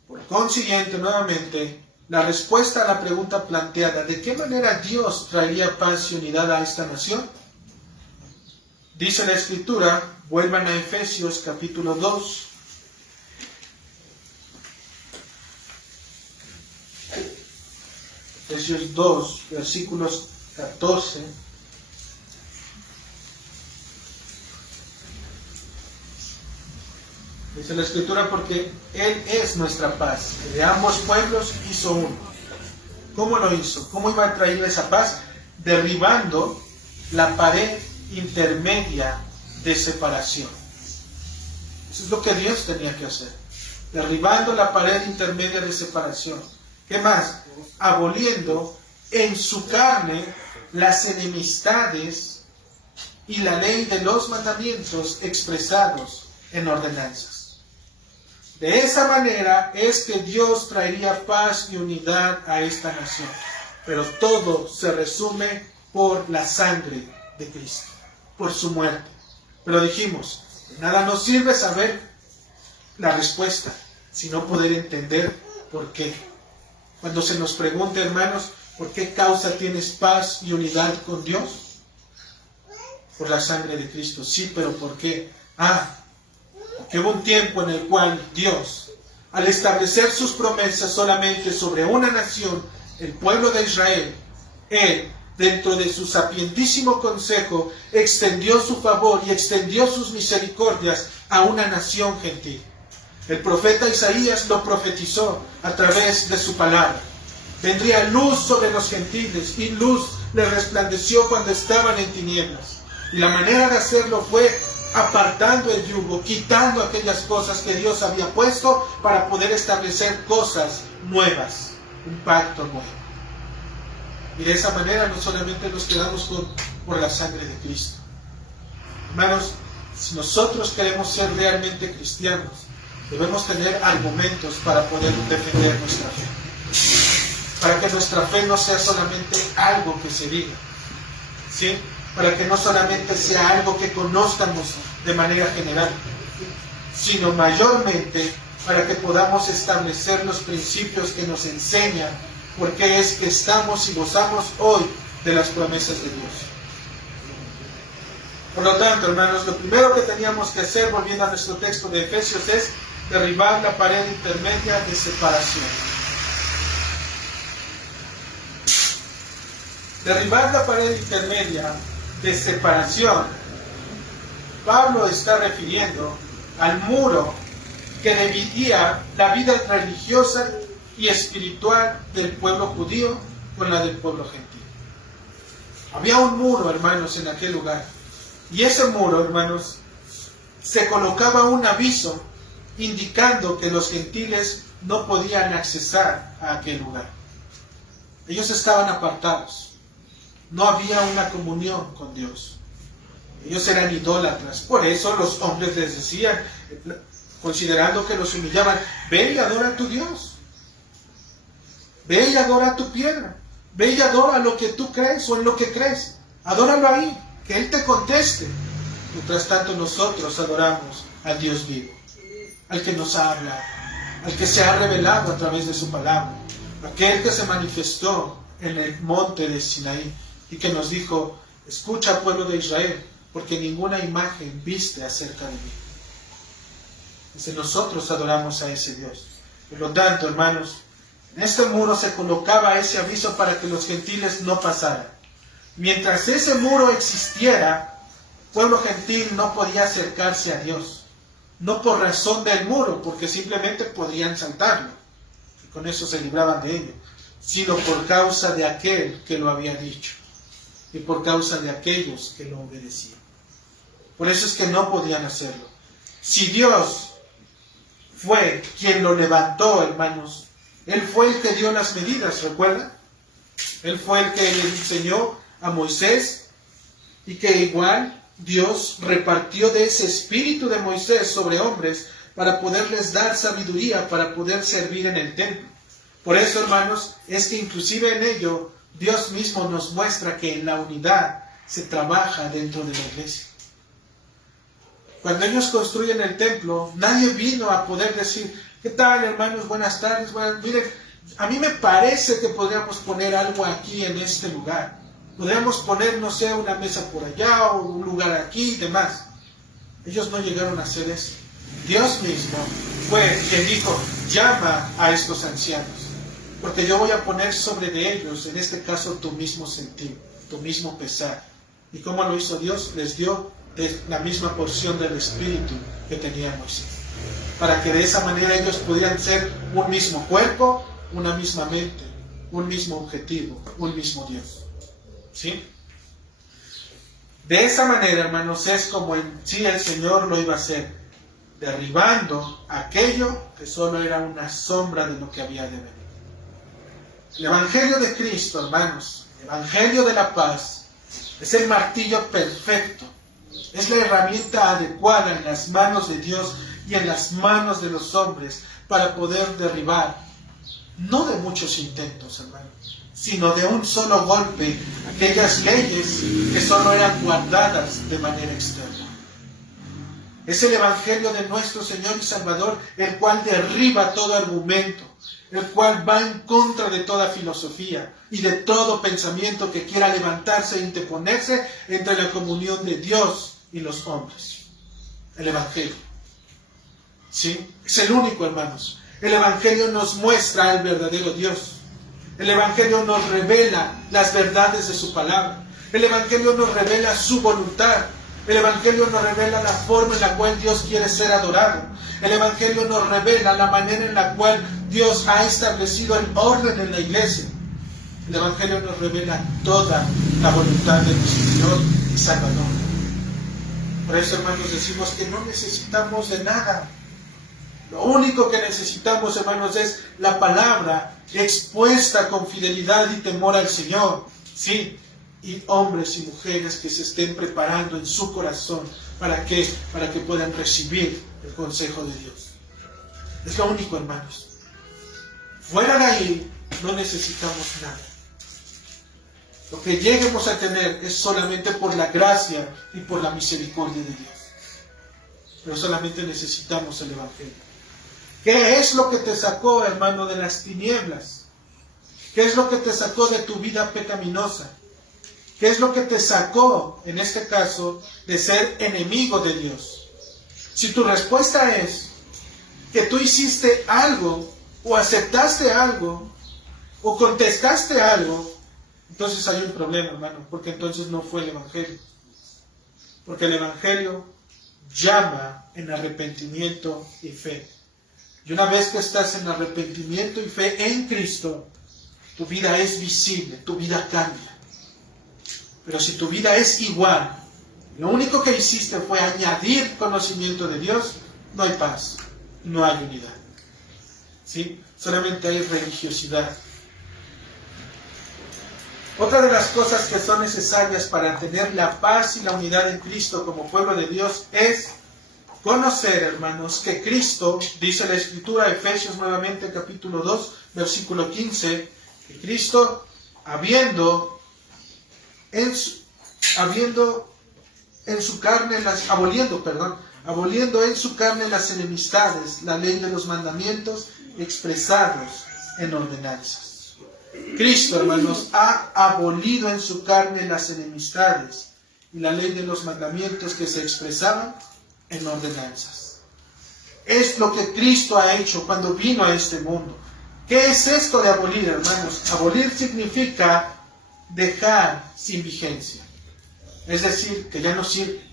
Por consiguiente, nuevamente, la respuesta a la pregunta planteada, ¿de qué manera Dios traería paz y unidad a esta nación? Dice la Escritura, vuelvan a Efesios capítulo 2. Efesios 2, versículos 14. Dice la Escritura, porque Él es nuestra paz. De ambos pueblos hizo uno. ¿Cómo lo hizo? ¿Cómo iba a traer esa paz? Derribando la pared intermedia de separación. Eso es lo que Dios tenía que hacer. Derribando la pared intermedia de separación. ¿Qué más? Aboliendo en su carne las enemistades y la ley de los mandamientos expresados en ordenanzas. De esa manera es que Dios traería paz y unidad a esta nación. Pero todo se resume por la sangre de Cristo, por su muerte. Pero dijimos, de nada nos sirve saber la respuesta, sino poder entender por qué. Cuando se nos pregunte, hermanos, ¿por qué causa tienes paz y unidad con Dios? Por la sangre de Cristo. Sí, pero ¿por qué? Porque hubo un tiempo en el cual Dios, al establecer sus promesas solamente sobre una nación, el pueblo de Israel, Él, dentro de su sapientísimo consejo, extendió su favor y extendió sus misericordias a una nación gentil. El profeta Isaías lo profetizó a través de su palabra. Vendría luz sobre los gentiles y luz les resplandeció cuando estaban en tinieblas. Y la manera de hacerlo fue apartando el yugo, quitando aquellas cosas que Dios había puesto para poder establecer cosas nuevas, un pacto nuevo. Y de esa manera no solamente nos quedamos por la sangre de Cristo. Hermanos, si nosotros queremos ser realmente cristianos, debemos tener argumentos para poder defender nuestra fe. Para que nuestra fe no sea solamente algo que se diga, ¿sí? Para que no solamente sea algo que conozcamos de manera general, sino mayormente para que podamos establecer los principios que nos enseñan por qué es que estamos y gozamos hoy de las promesas de Dios. Por lo tanto, hermanos, lo primero que teníamos que hacer, volviendo a nuestro texto de Efesios, es derribar la pared intermedia de separación. Derribar la pared intermedia de separación, Pablo está refiriendo al muro que dividía la vida religiosa y espiritual del pueblo judío con la del pueblo gentil. Había un muro, hermanos, en aquel lugar. Y ese muro, hermanos, se colocaba un aviso indicando que los gentiles no podían accesar a aquel lugar. Ellos estaban apartados. No había una comunión con Dios. Ellos eran idólatras. Por eso los hombres les decían, considerando que los humillaban, ve y adora a tu Dios. Ve y adora a tu piedra. Ve y adora lo que tú crees o en lo que crees. Adóralo ahí, que Él te conteste. Mientras tanto nosotros adoramos al Dios vivo, al que nos habla, al que se ha revelado a través de su palabra, aquel que se manifestó en el monte de Sinaí y que nos dijo, escucha pueblo de Israel, porque ninguna imagen viste acerca de mí. Dice, nosotros adoramos a ese Dios. Por lo tanto, hermanos, en este muro se colocaba ese aviso para que los gentiles no pasaran. Mientras ese muro existiera, el pueblo gentil no podía acercarse a Dios. No por razón del muro, porque simplemente podrían saltarlo. Y con eso se libraban de ello. Sino por causa de aquel que lo había dicho. Y por causa de aquellos que lo obedecían. Por eso es que no podían hacerlo. Si Dios fue quien lo levantó, hermanos, Él fue el que dio las medidas, ¿recuerdan? Él fue el que le enseñó a Moisés y que igual Dios repartió de ese espíritu de Moisés sobre hombres para poderles dar sabiduría, para poder servir en el templo. Por eso, hermanos, es que inclusive en ello Dios mismo nos muestra que en la unidad se trabaja dentro de la iglesia. Cuando ellos construyen el templo, nadie vino a poder decir, ¿qué tal, hermanos? Buenas tardes. Miren, a mí me parece que podríamos poner algo aquí en este lugar. Podríamos poner, no sé, una mesa por allá o un lugar aquí y demás. Ellos no llegaron a hacer eso. Dios mismo fue quien dijo, llama a estos ancianos, porque yo voy a poner sobre de ellos, en este caso, tu mismo sentir, tu mismo pesar. ¿Y cómo lo hizo Dios? Les dio de la misma porción del Espíritu que tenía Moisés, para que de esa manera ellos pudieran ser un mismo cuerpo, una misma mente, un mismo objetivo, un mismo Dios. ¿Sí? De esa manera, hermanos, es como en sí el Señor lo iba a hacer, derribando aquello que solo era una sombra de lo que había de venir. El Evangelio de Cristo, hermanos, el Evangelio de la paz, es el martillo perfecto, es la herramienta adecuada en las manos de Dios y en las manos de los hombres para poder derribar, no de muchos intentos, hermanos, sino de un solo golpe, aquellas leyes que solo eran guardadas de manera externa. Es el Evangelio de nuestro Señor y Salvador, el cual derriba todo argumento, el cual va en contra de toda filosofía y de todo pensamiento que quiera levantarse e interponerse entre la comunión de Dios y los hombres. El Evangelio. ¿Sí? Es el único, hermanos. El Evangelio nos muestra al verdadero Dios. El Evangelio nos revela las verdades de su palabra. El Evangelio nos revela su voluntad. El Evangelio nos revela la forma en la cual Dios quiere ser adorado. El Evangelio nos revela la manera en la cual Dios ha establecido el orden en la iglesia. El Evangelio nos revela toda la voluntad de nuestro Señor y Salvador. Por eso, hermanos, decimos que no necesitamos de nada. Lo único que necesitamos, hermanos, es la palabra expuesta con fidelidad y temor al Señor. Sí, y hombres y mujeres que se estén preparando en su corazón para que puedan recibir el consejo de Dios. Es lo único, hermanos. Fuera de ahí no necesitamos nada. Lo que lleguemos a tener es solamente por la gracia y por la misericordia de Dios. Pero solamente necesitamos el Evangelio. ¿Qué es lo que te sacó, hermano, de las tinieblas? ¿Qué es lo que te sacó de tu vida pecaminosa? ¿Qué es lo que te sacó, en este caso, de ser enemigo de Dios? Si tu respuesta es que tú hiciste algo, o aceptaste algo, o contestaste algo, entonces hay un problema, hermano, porque entonces no fue el Evangelio. Porque el Evangelio llama en arrepentimiento y fe. Y una vez que estás en arrepentimiento y fe en Cristo, tu vida es visible, tu vida cambia. Pero si tu vida es igual, lo único que hiciste fue añadir conocimiento de Dios, no hay paz, no hay unidad. ¿Sí? Solamente hay religiosidad. Otra de las cosas que son necesarias para tener la paz y la unidad en Cristo como pueblo de Dios es conocer, hermanos, que Cristo, dice la Escritura, Efesios nuevamente capítulo 2, versículo 15, que Cristo, aboliendo en su carne las enemistades, la ley de los mandamientos expresados en ordenanzas. Cristo, hermanos, ha abolido en su carne las enemistades y la ley de los mandamientos que se expresaban en ordenanzas. Es lo que Cristo ha hecho cuando vino a este mundo. ¿Qué es esto de abolir, hermanos? Abolir significa dejar sin vigencia. Es decir, que ya no sirve.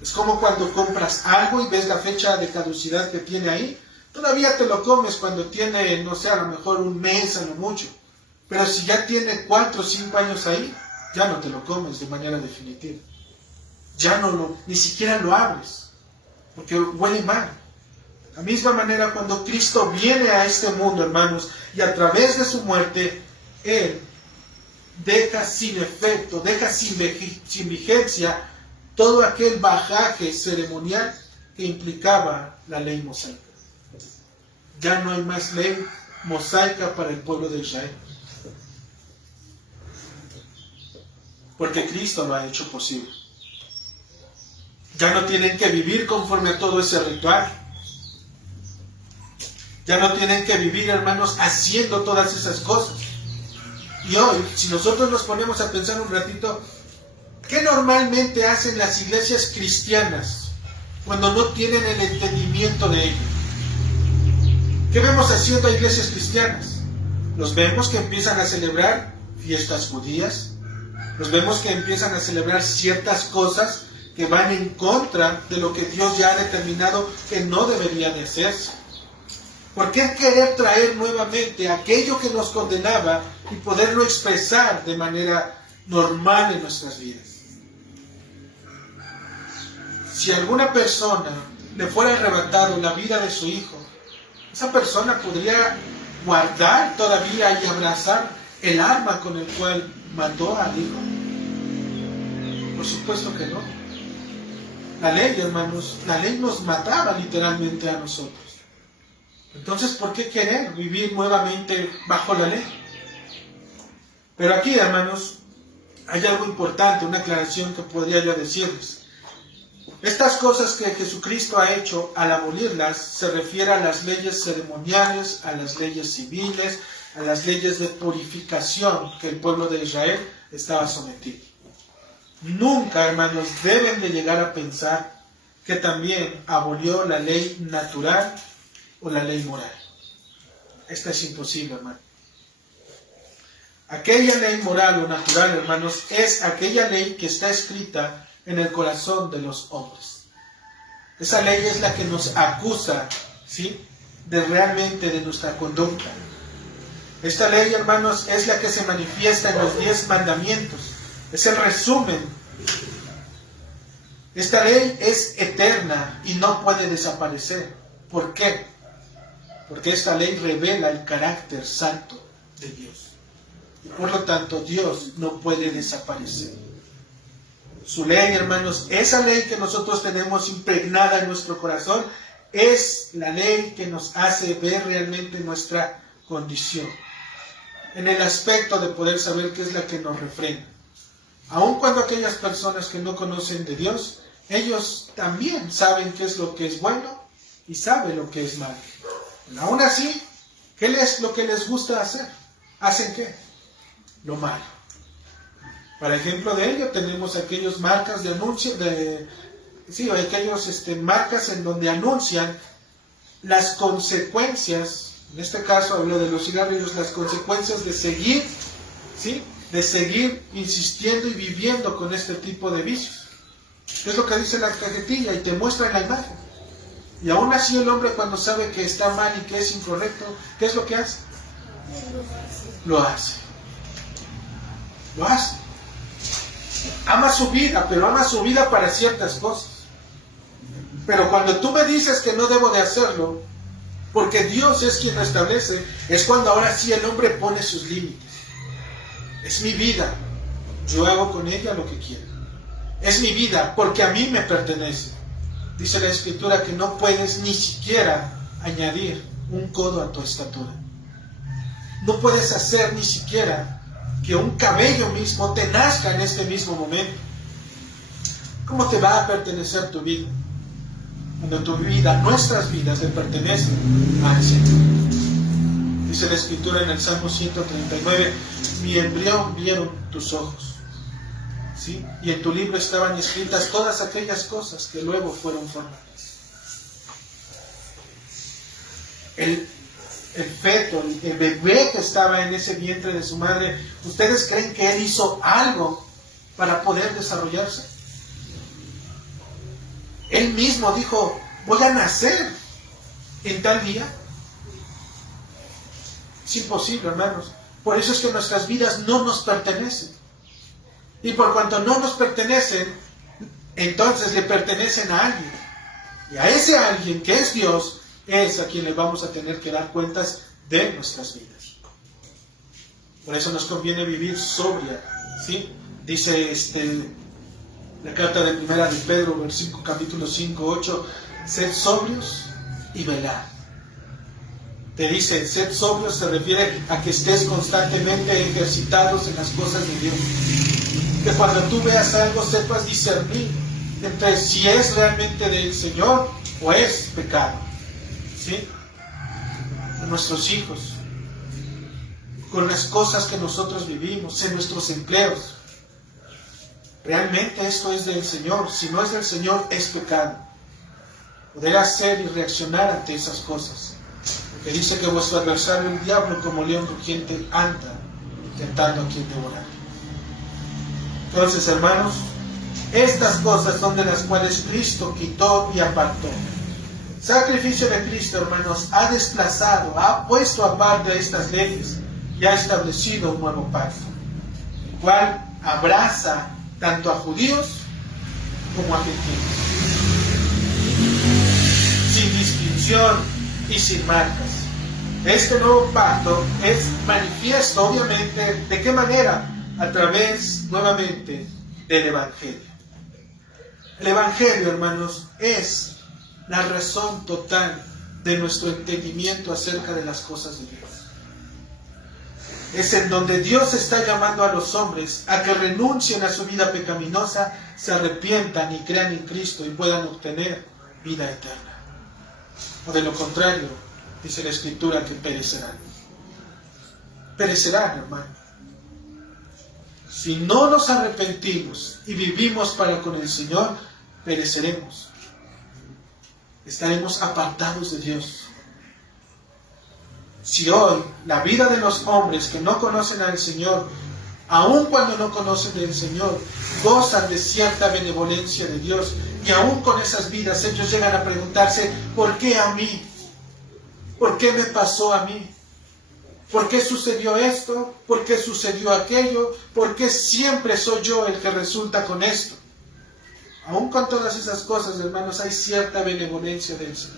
Es como cuando compras algo y ves la fecha de caducidad que tiene ahí. Todavía te lo comes cuando tiene, no sé, a lo mejor un mes a lo mucho. Pero si ya tiene 4 o 5 años ahí, ya no te lo comes de manera definitiva. Ya ni siquiera lo abres, porque huele mal. De la misma manera, cuando Cristo viene a este mundo, hermanos, y a través de su muerte, Él deja sin efecto, deja sin vigencia todo aquel bajaje ceremonial que implicaba la ley mosaica. Ya no hay más ley mosaica para el pueblo de Israel. Porque Cristo lo ha hecho posible. Ya no tienen que vivir conforme a todo ese ritual. Ya no tienen que vivir, hermanos, haciendo todas esas cosas. Y hoy, si nosotros nos ponemos a pensar un ratito, ¿qué normalmente hacen las iglesias cristianas cuando no tienen el entendimiento de ello? ¿Qué vemos haciendo a iglesias cristianas? Los vemos que empiezan a celebrar fiestas judías. Los vemos que empiezan a celebrar ciertas cosas que van en contra de lo que Dios ya ha determinado que no debería de hacerse. ¿Por qué querer traer nuevamente aquello que nos condenaba y poderlo expresar de manera normal en nuestras vidas? Si a alguna persona le fuera arrebatado la vida de su hijo, esa persona podría guardar todavía y abrazar el arma con el cual mató al hijo. Por supuesto que no. La ley, hermanos, la ley nos mataba literalmente a nosotros. Entonces, ¿por qué querer vivir nuevamente bajo la ley? Pero aquí, hermanos, hay algo importante, una aclaración que podría yo decirles. Estas cosas que Jesucristo ha hecho al abolirlas se refiere a las leyes ceremoniales, a las leyes civiles, a las leyes de purificación que el pueblo de Israel estaba sometido. Nunca, hermanos, deben de llegar a pensar que también abolió la ley natural o la ley moral. Esta es imposible, hermano. Aquella ley moral o natural, hermanos, es aquella ley que está escrita en el corazón de los hombres. Esa ley es la que nos acusa, ¿sí?, de nuestra conducta. Esta ley, hermanos, es la que se manifiesta en los 10 mandamientos. Es el resumen. Esta ley es eterna y no puede desaparecer. ¿Por qué? Porque esta ley revela el carácter santo de Dios. Y por lo tanto, Dios no puede desaparecer. Su ley, hermanos, esa ley que nosotros tenemos impregnada en nuestro corazón, es la ley que nos hace ver realmente nuestra condición. En el aspecto de poder saber qué es la que nos refrena. Aun cuando aquellas personas que no conocen de Dios, ellos también saben qué es lo que es bueno y saben lo que es malo. Pero aún así, ¿qué es lo que les gusta hacer? ¿Hacen qué? Lo malo. Para ejemplo de ello, tenemos aquellos marcas de anuncio, marcas en donde anuncian las consecuencias, en este caso hablo de los cigarrillos, las consecuencias de seguir ¿sí?, de seguir insistiendo y viviendo con este tipo de vicios. ¿Qué es lo que dice la cajetilla? Y te muestra en la imagen. Y aún así el hombre, cuando sabe que está mal y que es incorrecto, ¿qué es lo que hace? Lo hace. Lo hace. Ama su vida, pero ama su vida para ciertas cosas. Pero cuando tú me dices que no debo de hacerlo, porque Dios es quien lo establece, es cuando ahora sí el hombre pone sus límites. Es mi vida, yo hago con ella lo que quiero. Es mi vida porque a mí me pertenece. Dice la Escritura que no puedes ni siquiera añadir un codo a tu estatura. No puedes hacer ni siquiera que un cabello mismo te nazca en este mismo momento. ¿Cómo te va a pertenecer tu vida? Cuando tu vida, nuestras vidas, le pertenecen al Señor. Dice la Escritura en el Salmo 139, mi embrión vieron tus ojos. ¿Sí? Y en tu libro estaban escritas todas aquellas cosas que luego fueron formadas. El feto, el bebé que estaba en ese vientre de su madre, ¿ustedes creen que él hizo algo para poder desarrollarse? Él mismo dijo, voy a nacer en tal día. Es imposible, hermanos. Por eso es que nuestras vidas no nos pertenecen. Y por cuanto no nos pertenecen, entonces le pertenecen a alguien. Y a ese alguien, que es Dios, es a quien le vamos a tener que dar cuentas de nuestras vidas. Por eso nos conviene vivir sobria, ¿sí? Dice la carta de primera de Pedro, capítulo 5, 8, sed sobrios y velad. Te dice, sed sobrios, se refiere a que estés constantemente ejercitados en las cosas de Dios. Que cuando tú veas algo sepas discernir entre si es realmente del Señor o es pecado. ¿Sí? Con nuestros hijos, con las cosas que nosotros vivimos, en nuestros empleos. Realmente esto es del Señor. Si no es del Señor, es pecado. Poder hacer y reaccionar ante esas cosas. Porque dice que vuestro adversario, el diablo, como león rugiente, anda tentando a quien devorar. Entonces, hermanos, estas cosas son de las cuales Cristo quitó y apartó. El sacrificio de Cristo, hermanos, ha desplazado, ha puesto aparte estas leyes y ha establecido un nuevo pacto, el cual abraza tanto a judíos como a gentiles, sin distinción y sin marcas. Este nuevo pacto es manifiesto, obviamente, ¿de qué manera? A través, nuevamente, del Evangelio. El Evangelio, hermanos, es la razón total de nuestro entendimiento acerca de las cosas de Dios. Es en donde Dios está llamando a los hombres a que renuncien a su vida pecaminosa, se arrepientan y crean en Cristo y puedan obtener vida eterna. O de lo contrario, dice la Escritura que perecerán. Perecerán, hermanos. Si no nos arrepentimos y vivimos para con el Señor, pereceremos. Estaremos apartados de Dios. Si hoy la vida de los hombres que no conocen al Señor, aun cuando no conocen del Señor, gozan de cierta benevolencia de Dios, y aun con esas vidas ellos llegan a preguntarse, ¿por qué a mí? ¿Por qué me pasó a mí? ¿Por qué sucedió esto? ¿Por qué sucedió aquello? ¿Por qué siempre soy yo el que resulta con esto? Aún con todas esas cosas, hermanos, hay cierta benevolencia del Señor.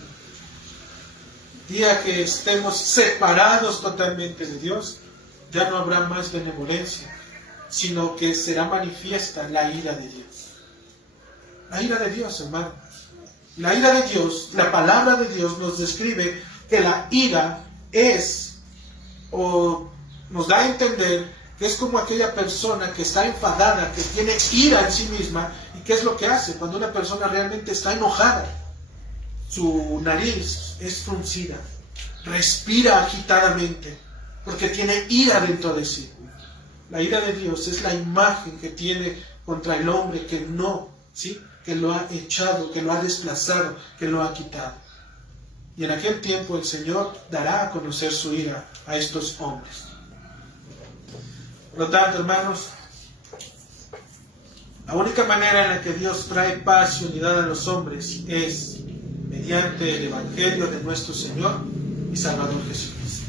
El día que estemos separados totalmente de Dios, ya no habrá más benevolencia, sino que será manifiesta la ira de Dios. La ira de Dios, hermano. La ira de Dios, la palabra de Dios nos describe que la ira es, o nos da a entender que es como aquella persona que está enfadada, que tiene ira en sí misma. ¿Y qué es lo que hace? Cuando una persona realmente está enojada, su nariz es fruncida, respira agitadamente, porque tiene ira dentro de sí. La ira de Dios es la imagen que tiene contra el hombre que no, ¿sí?, que lo ha echado, que lo ha desplazado, que lo ha quitado. Y en aquel tiempo el Señor dará a conocer su ira a estos hombres. Por lo tanto, hermanos, la única manera en la que Dios trae paz y unidad a los hombres es mediante el Evangelio de nuestro Señor y Salvador Jesucristo.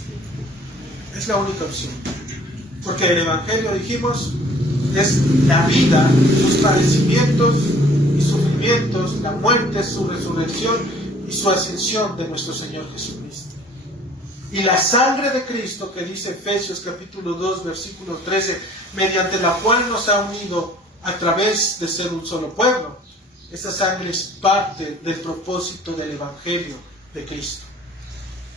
Es la única opción. Porque el Evangelio, dijimos, es la vida, sus padecimientos y sufrimientos, la muerte, su resurrección y su ascensión de nuestro Señor Jesucristo. Y la sangre de Cristo, que dice Efesios capítulo 2, versículo 13, mediante la cual nos ha unido a través de ser un solo pueblo. Esa sangre es parte del propósito del Evangelio de Cristo.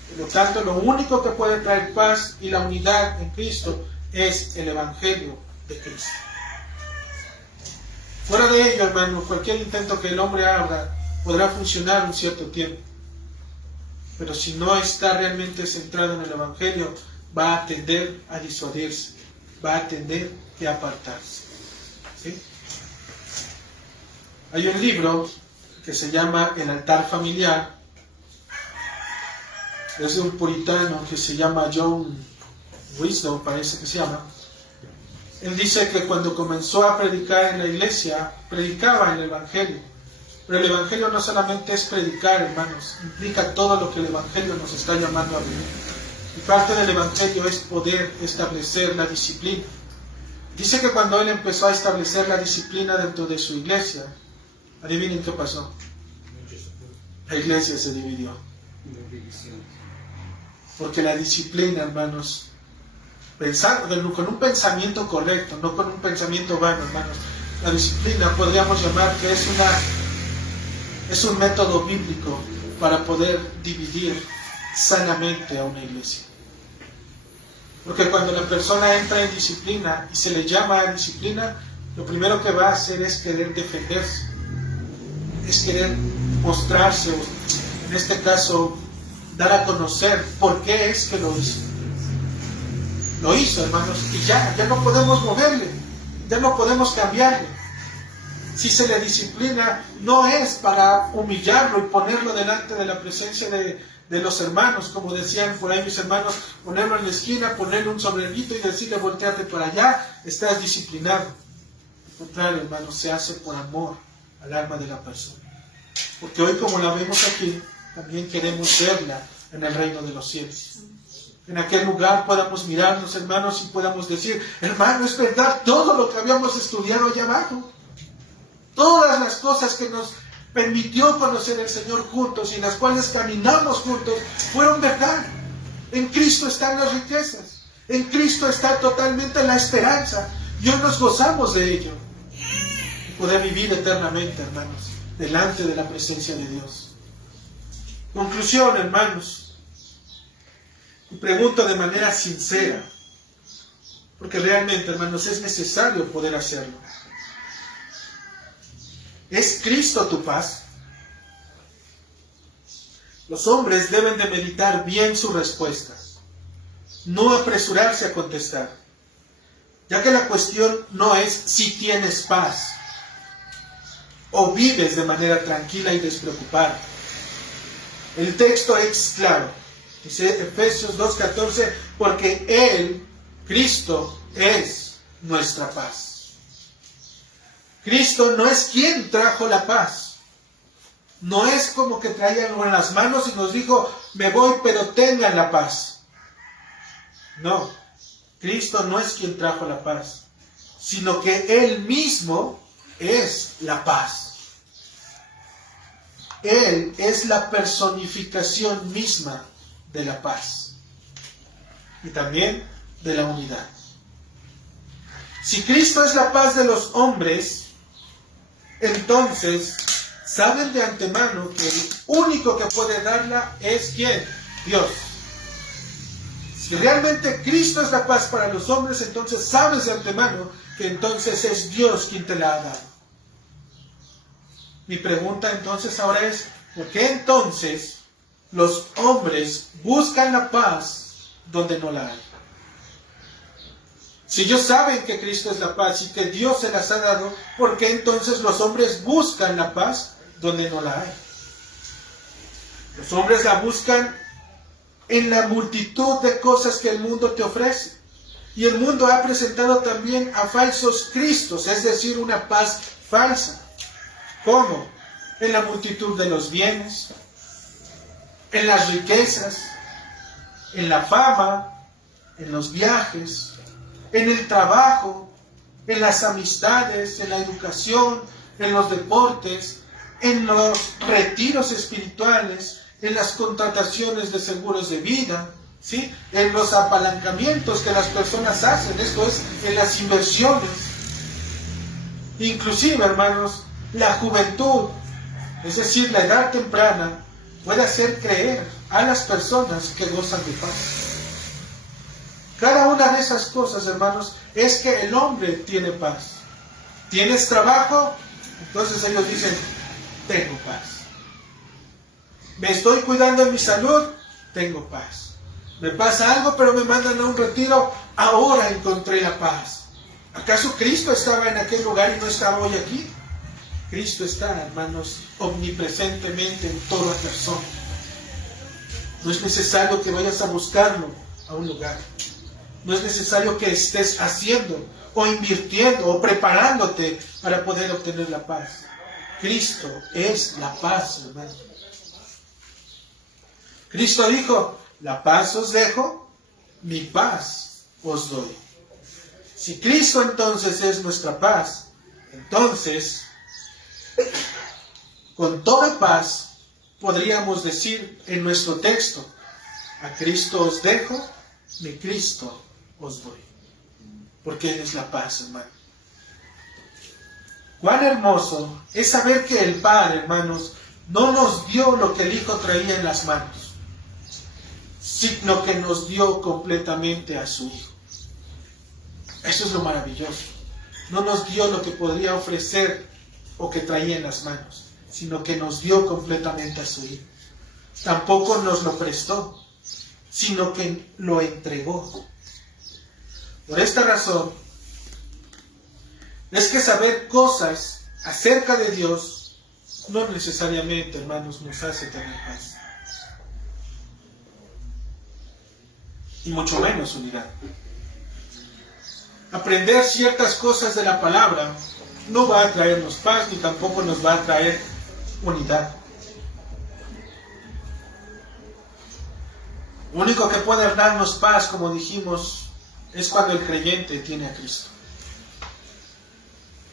Por lo tanto, lo único que puede traer paz y la unidad en Cristo es el Evangelio de Cristo. Fuera de ello, hermano, cualquier intento que el hombre haga podrá funcionar un cierto tiempo. Pero si no está realmente centrado en el Evangelio, va a tender a disuadirse, va a tender a apartarse. ¿Sí? Hay un libro que se llama El altar familiar. Es de un puritano que se llama John Wisdom, parece que se llama. Él dice que cuando comenzó a predicar en la iglesia, predicaba el Evangelio. Pero el Evangelio no solamente es predicar, hermanos, implica todo lo que el Evangelio nos está llamando a vivir. Y parte del Evangelio es poder establecer la disciplina. Dice que cuando él empezó a establecer la disciplina dentro de su iglesia, adivinen qué pasó. La iglesia se dividió. Porque la disciplina, hermanos, pensar con un pensamiento correcto, no con un pensamiento vano, hermanos. La disciplina podríamos llamar que es un método bíblico para poder dividir sanamente a una iglesia. Porque cuando la persona entra en disciplina y se le llama a disciplina, lo primero que va a hacer es querer defenderse, es querer mostrarse, en este caso, dar a conocer por qué es que lo hizo. Lo hizo, hermanos, y ya no podemos moverle, ya no podemos cambiarle. Si se le disciplina, no es para humillarlo y ponerlo delante de la presencia de los hermanos, como decían por ahí mis hermanos, ponerlo en la esquina, ponerle un sombrerito y decirle, volteate para allá, estás disciplinado. Al contrario, hermanos, se hace por amor al alma de la persona. Porque hoy, como la vemos aquí, también queremos verla en el reino de los cielos. En aquel lugar podamos mirarnos, hermanos, y podamos decir, hermano, es verdad todo lo que habíamos estudiado allá abajo. Todas las cosas que nos permitió conocer el Señor juntos y en las cuales caminamos juntos, fueron verdad. En Cristo están las riquezas. En Cristo está totalmente la esperanza. Y hoy nos gozamos de ello. Y poder vivir eternamente, hermanos, delante de la presencia de Dios. Conclusión, hermanos. Y pregunto de manera sincera, porque realmente, hermanos, es necesario poder hacerlo. ¿Es Cristo tu paz? Los hombres deben de meditar bien su respuesta, no apresurarse a contestar, ya que la cuestión no es si tienes paz o vives de manera tranquila y despreocupada. El texto es claro, dice Efesios 2:14, porque Él, Cristo, es nuestra paz. Cristo no es quien trajo la paz. No es como que traía algo en las manos y nos dijo, me voy, pero tengan la paz. No, Cristo no es quien trajo la paz, sino que Él mismo es la paz. Él es la personificación misma de la paz y también de la unidad. Si Cristo es la paz de los hombres, entonces saben de antemano que el único que puede darla es ¿quién? Dios. Si realmente Cristo es la paz para los hombres, entonces sabes de antemano que entonces es Dios quien te la ha dado. Mi pregunta entonces ahora es, ¿por qué entonces los hombres buscan la paz donde no la hay? Si ellos saben que Cristo es la paz y que Dios se las ha dado, ¿por qué entonces los hombres buscan la paz donde no la hay? Los hombres la buscan en la multitud de cosas que el mundo te ofrece. Y el mundo ha presentado también a falsos cristos, es decir, una paz falsa. ¿Cómo? En la multitud de los bienes, en las riquezas, en la fama, en los viajes, en el trabajo, en las amistades, en la educación, en los deportes, en los retiros espirituales, en las contrataciones de seguros de vida, ¿sí? En los apalancamientos que las personas hacen, esto es, en las inversiones. Inclusive, hermanos, la juventud, es decir, la edad temprana, puede hacer creer a las personas que gozan de paz. Cada una de esas cosas, hermanos, es que el hombre tiene paz. ¿Tienes trabajo? Entonces ellos dicen, tengo paz. ¿Me estoy cuidando de mi salud? Tengo paz. ¿Me pasa algo pero me mandan a un retiro? Ahora encontré la paz. ¿Acaso Cristo estaba en aquel lugar y no estaba hoy aquí? Cristo está, hermanos, omnipresentemente en toda persona. No es necesario que vayas a buscarlo a un lugar. No es necesario que estés haciendo o invirtiendo o preparándote para poder obtener la paz. Cristo es la paz, hermano. Cristo dijo, la paz os dejo, mi paz os doy. Si Cristo entonces es nuestra paz, entonces, con toda paz, podríamos decir en nuestro texto, a Cristo os dejo, mi Cristo os doy. Porque Él es la paz, hermano. Cuán hermoso es saber que el Padre, hermanos, no nos dio lo que el Hijo traía en las manos, sino que nos dio completamente a su Hijo. Eso es lo maravilloso. No nos dio lo que podría ofrecer o que traía en las manos, sino que nos dio completamente a su Hijo. Tampoco nos lo prestó, sino que lo entregó. Por esta razón, es que saber cosas acerca de Dios no necesariamente, hermanos, nos hace tener paz. Y mucho menos unidad. Aprender ciertas cosas de la palabra no va a traernos paz ni tampoco nos va a traer unidad. Lo único que puede darnos paz, como dijimos, es cuando el creyente tiene a Cristo.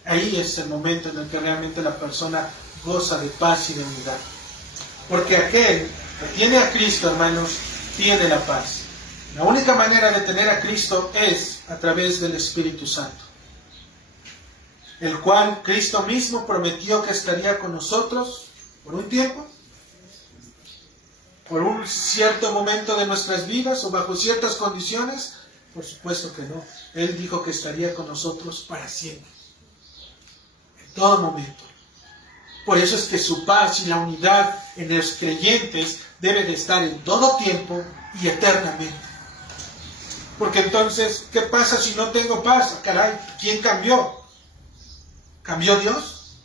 Ahí es el momento en el que realmente la persona goza de paz y de unidad. Porque aquel que tiene a Cristo, hermanos, tiene la paz. La única manera de tener a Cristo es a través del Espíritu Santo, el cual Cristo mismo prometió que estaría con nosotros por un tiempo, por un cierto momento de nuestras vidas o bajo ciertas condiciones. Por supuesto que no. Él dijo que estaría con nosotros para siempre, en todo momento. Por eso es que su paz y la unidad en los creyentes debe de estar en todo tiempo y eternamente. Porque entonces, ¿qué pasa si no tengo paz? Caray, ¿quién cambió? ¿Cambió Dios?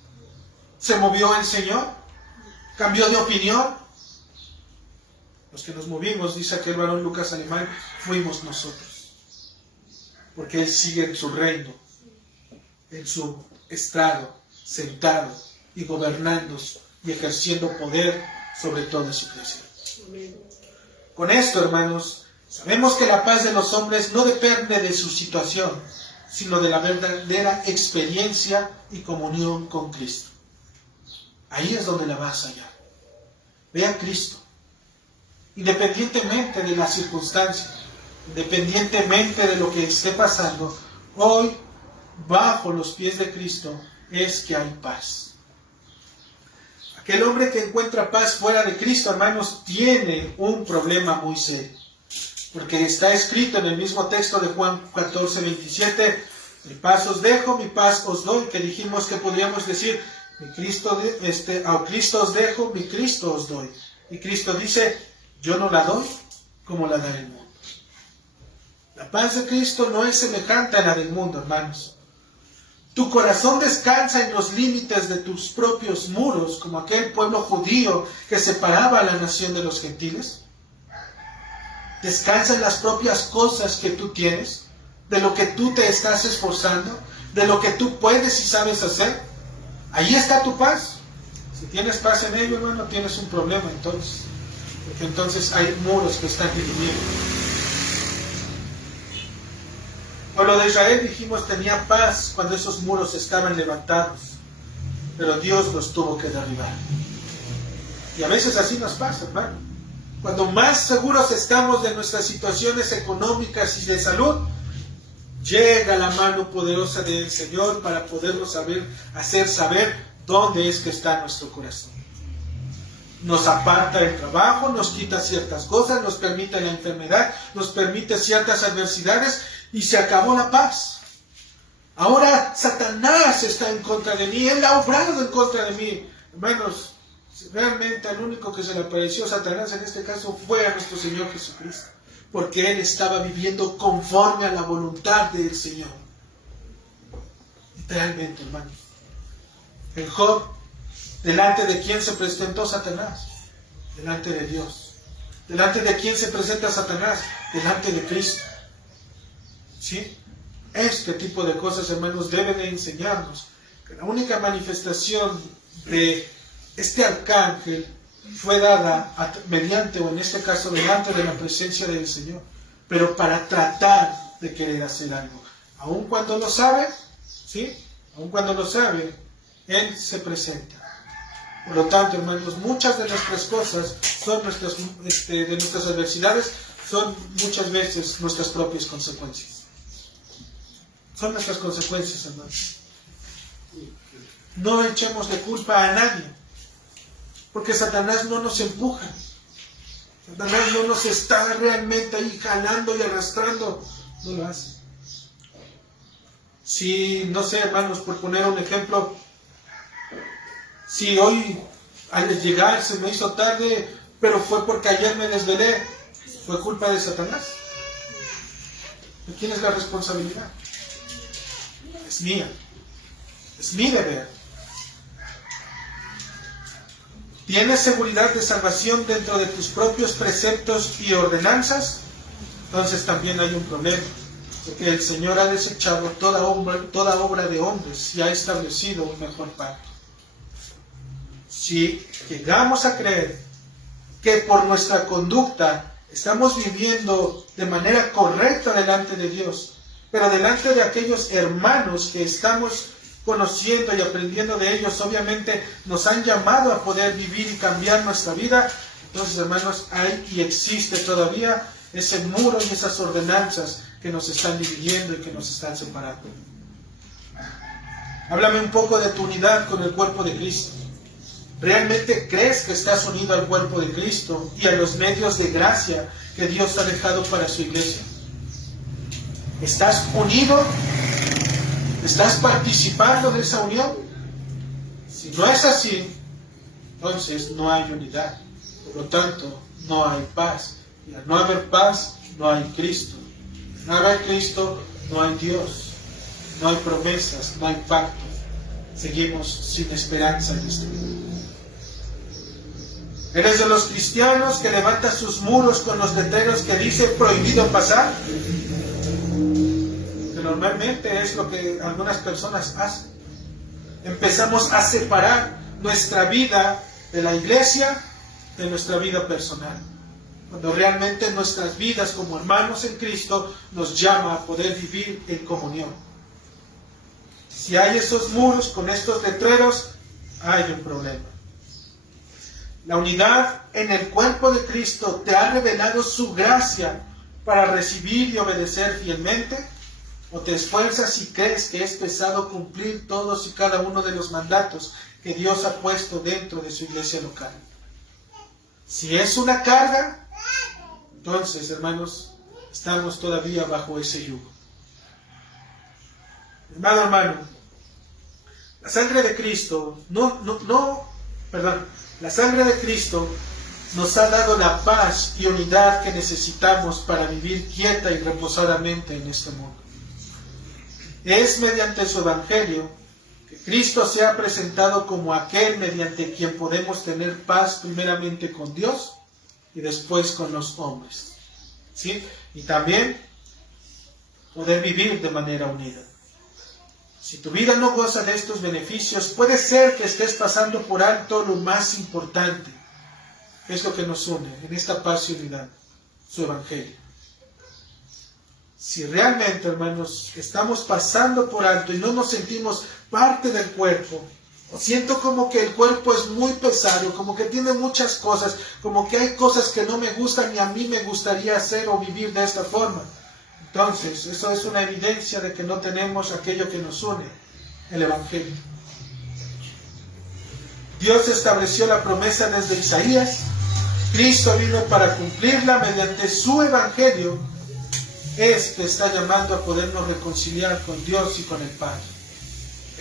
¿Se movió el Señor? ¿Cambió de opinión? Los que nos movimos, dice aquel varón Lucas Alemán, fuimos nosotros. Porque Él sigue en su reino, en su estrado, sentado y gobernando y ejerciendo poder sobre toda su creación. Con esto, hermanos, sabemos que la paz de los hombres no depende de su situación, sino de la verdadera experiencia y comunión con Cristo. Ahí es donde la vas a hallar. Ve a Cristo. Independientemente de las circunstancias, independientemente de lo que esté pasando, hoy, bajo los pies de Cristo, es que hay paz. Aquel hombre que encuentra paz fuera de Cristo, hermanos, tiene un problema muy serio. Porque está escrito en el mismo texto de Juan 14, 27, mi paz os dejo, mi paz os doy, que dijimos que podríamos decir, a Cristo os dejo, mi Cristo os doy. Y Cristo dice, yo no la doy como la da el mundo. La paz de Cristo no es semejante a la del mundo, hermanos. Tu corazón descansa en los límites de tus propios muros, como aquel pueblo judío que separaba a la nación de los gentiles. Descansa en las propias cosas que tú tienes. de lo que tú te estás esforzando, de lo que tú puedes y sabes hacer, ahí está tu paz. Si tienes paz en ello, hermano, tienes un problema entonces. Porque entonces hay muros que están dividiendo. Por lo de Israel dijimos tenía paz cuando esos muros estaban levantados, pero Dios los tuvo que derribar. Y a veces así nos pasa, hermano. Cuando más seguros estamos de nuestras situaciones económicas y de salud, llega la mano poderosa del Señor para podernos hacer saber dónde es que está nuestro corazón. Nos aparta el trabajo, nos quita ciertas cosas, nos permite la enfermedad, nos permite ciertas adversidades y se acabó la paz. Ahora Satanás está en contra de mí, él ha obrado en contra de mí. Hermanos, realmente el único que se le apareció a Satanás en este caso fue a nuestro Señor Jesucristo, porque él estaba viviendo conforme a la voluntad del Señor. Literalmente, hermanos. En Job, ¿delante de quién se presentó Satanás? Delante de Dios. ¿Delante de quién se presenta Satanás? Delante de Cristo. ¿Sí? Este tipo de cosas, hermanos, deben de enseñarnos que la única manifestación de este arcángel fue dada mediante, o en este caso delante de la presencia del Señor, pero para tratar de querer hacer algo. Aun cuando lo sabe, ¿sí? Aun cuando lo sabe, Él se presenta. Por lo tanto, hermanos, muchas de nuestras cosas son de nuestras adversidades, son muchas veces nuestras propias consecuencias. Son nuestras consecuencias, hermanos. No echemos de culpa a nadie, porque Satanás no nos empuja. Satanás no nos está realmente ahí jalando y arrastrando. No lo hace. Si, no sé, hermanos, por poner un ejemplo, si hoy al llegar se me hizo tarde, pero fue porque ayer me desvelé, ¿fue culpa de Satanás? ¿De quién es la responsabilidad? Es mía. Es mi deber. ¿Tienes seguridad de salvación dentro de tus propios preceptos y ordenanzas? Entonces también hay un problema, porque el Señor ha desechado toda obra de hombres y ha establecido un mejor pacto. Si llegamos a creer que por nuestra conducta estamos viviendo de manera correcta delante de Dios, pero delante de aquellos hermanos que estamos conociendo y aprendiendo de ellos, obviamente nos han llamado a poder vivir y cambiar nuestra vida, entonces, hermanos, hay y existe todavía ese muro y esas ordenanzas que nos están dividiendo y que nos están separando. Háblame un poco de tu unidad con el cuerpo de Cristo. ¿Realmente crees que estás unido al cuerpo de Cristo y a los medios de gracia que Dios ha dejado para su iglesia? ¿Estás unido? ¿Estás participando de esa unión? Si no es así, entonces no hay unidad. Por lo tanto, no hay paz. Y al no haber paz, no hay Cristo. Al no haber Cristo, no hay Dios. No hay promesas, no hay pacto. Seguimos sin esperanza en este mundo. ¿Eres de los cristianos que levanta sus muros con los letreros que dice prohibido pasar? Que normalmente es lo que algunas personas hacen. Empezamos a separar nuestra vida de la iglesia de nuestra vida personal, cuando realmente nuestras vidas como hermanos en Cristo nos llama a poder vivir en comunión. Si hay esos muros con estos letreros, hay un problema. La unidad en el cuerpo de Cristo te ha revelado su gracia para recibir y obedecer fielmente, o te esfuerzas y crees que es pesado cumplir todos y cada uno de los mandatos que Dios ha puesto dentro de su iglesia local. Si es una carga, entonces, hermanos, estamos todavía bajo ese yugo. Hermano, la sangre de Cristo, la sangre de Cristo nos ha dado la paz y unidad que necesitamos para vivir quieta y reposadamente en este mundo. Es mediante su evangelio que Cristo se ha presentado como aquel mediante quien podemos tener paz primeramente con Dios y después con los hombres. ¿Sí? Y también poder vivir de manera unida. Si tu vida no goza de estos beneficios, puede ser que estés pasando por alto lo más importante. Es lo que nos une en esta paz y unidad, su Evangelio. Si realmente, hermanos, estamos pasando por alto y no nos sentimos parte del cuerpo, o siento como que el cuerpo es muy pesado, como que tiene muchas cosas, como que hay cosas que no me gustan y a mí me gustaría hacer o vivir de esta forma, entonces eso es una evidencia de que no tenemos aquello que nos une, el Evangelio. Dios estableció la promesa desde Isaías. Cristo vino para cumplirla mediante su Evangelio. Este está llamando a podernos reconciliar con Dios y con el Padre.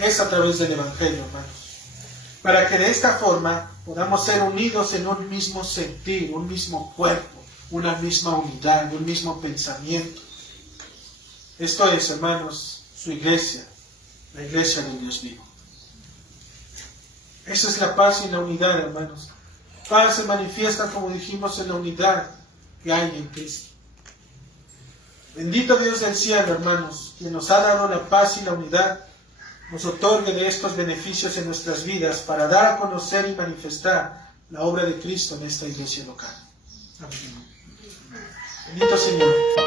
Es a través del Evangelio, hermanos. Para que de esta forma podamos ser unidos en un mismo sentir, un mismo cuerpo, una misma unidad, un mismo pensamiento. Esto es, hermanos, su iglesia, la iglesia del Dios vivo. Esa es la paz y la unidad, hermanos. Paz se manifiesta, como dijimos, en la unidad que hay en Cristo. Bendito Dios del cielo, hermanos, quien nos ha dado la paz y la unidad, nos otorgue de estos beneficios en nuestras vidas para dar a conocer y manifestar la obra de Cristo en esta iglesia local. Amén. Bendito Señor.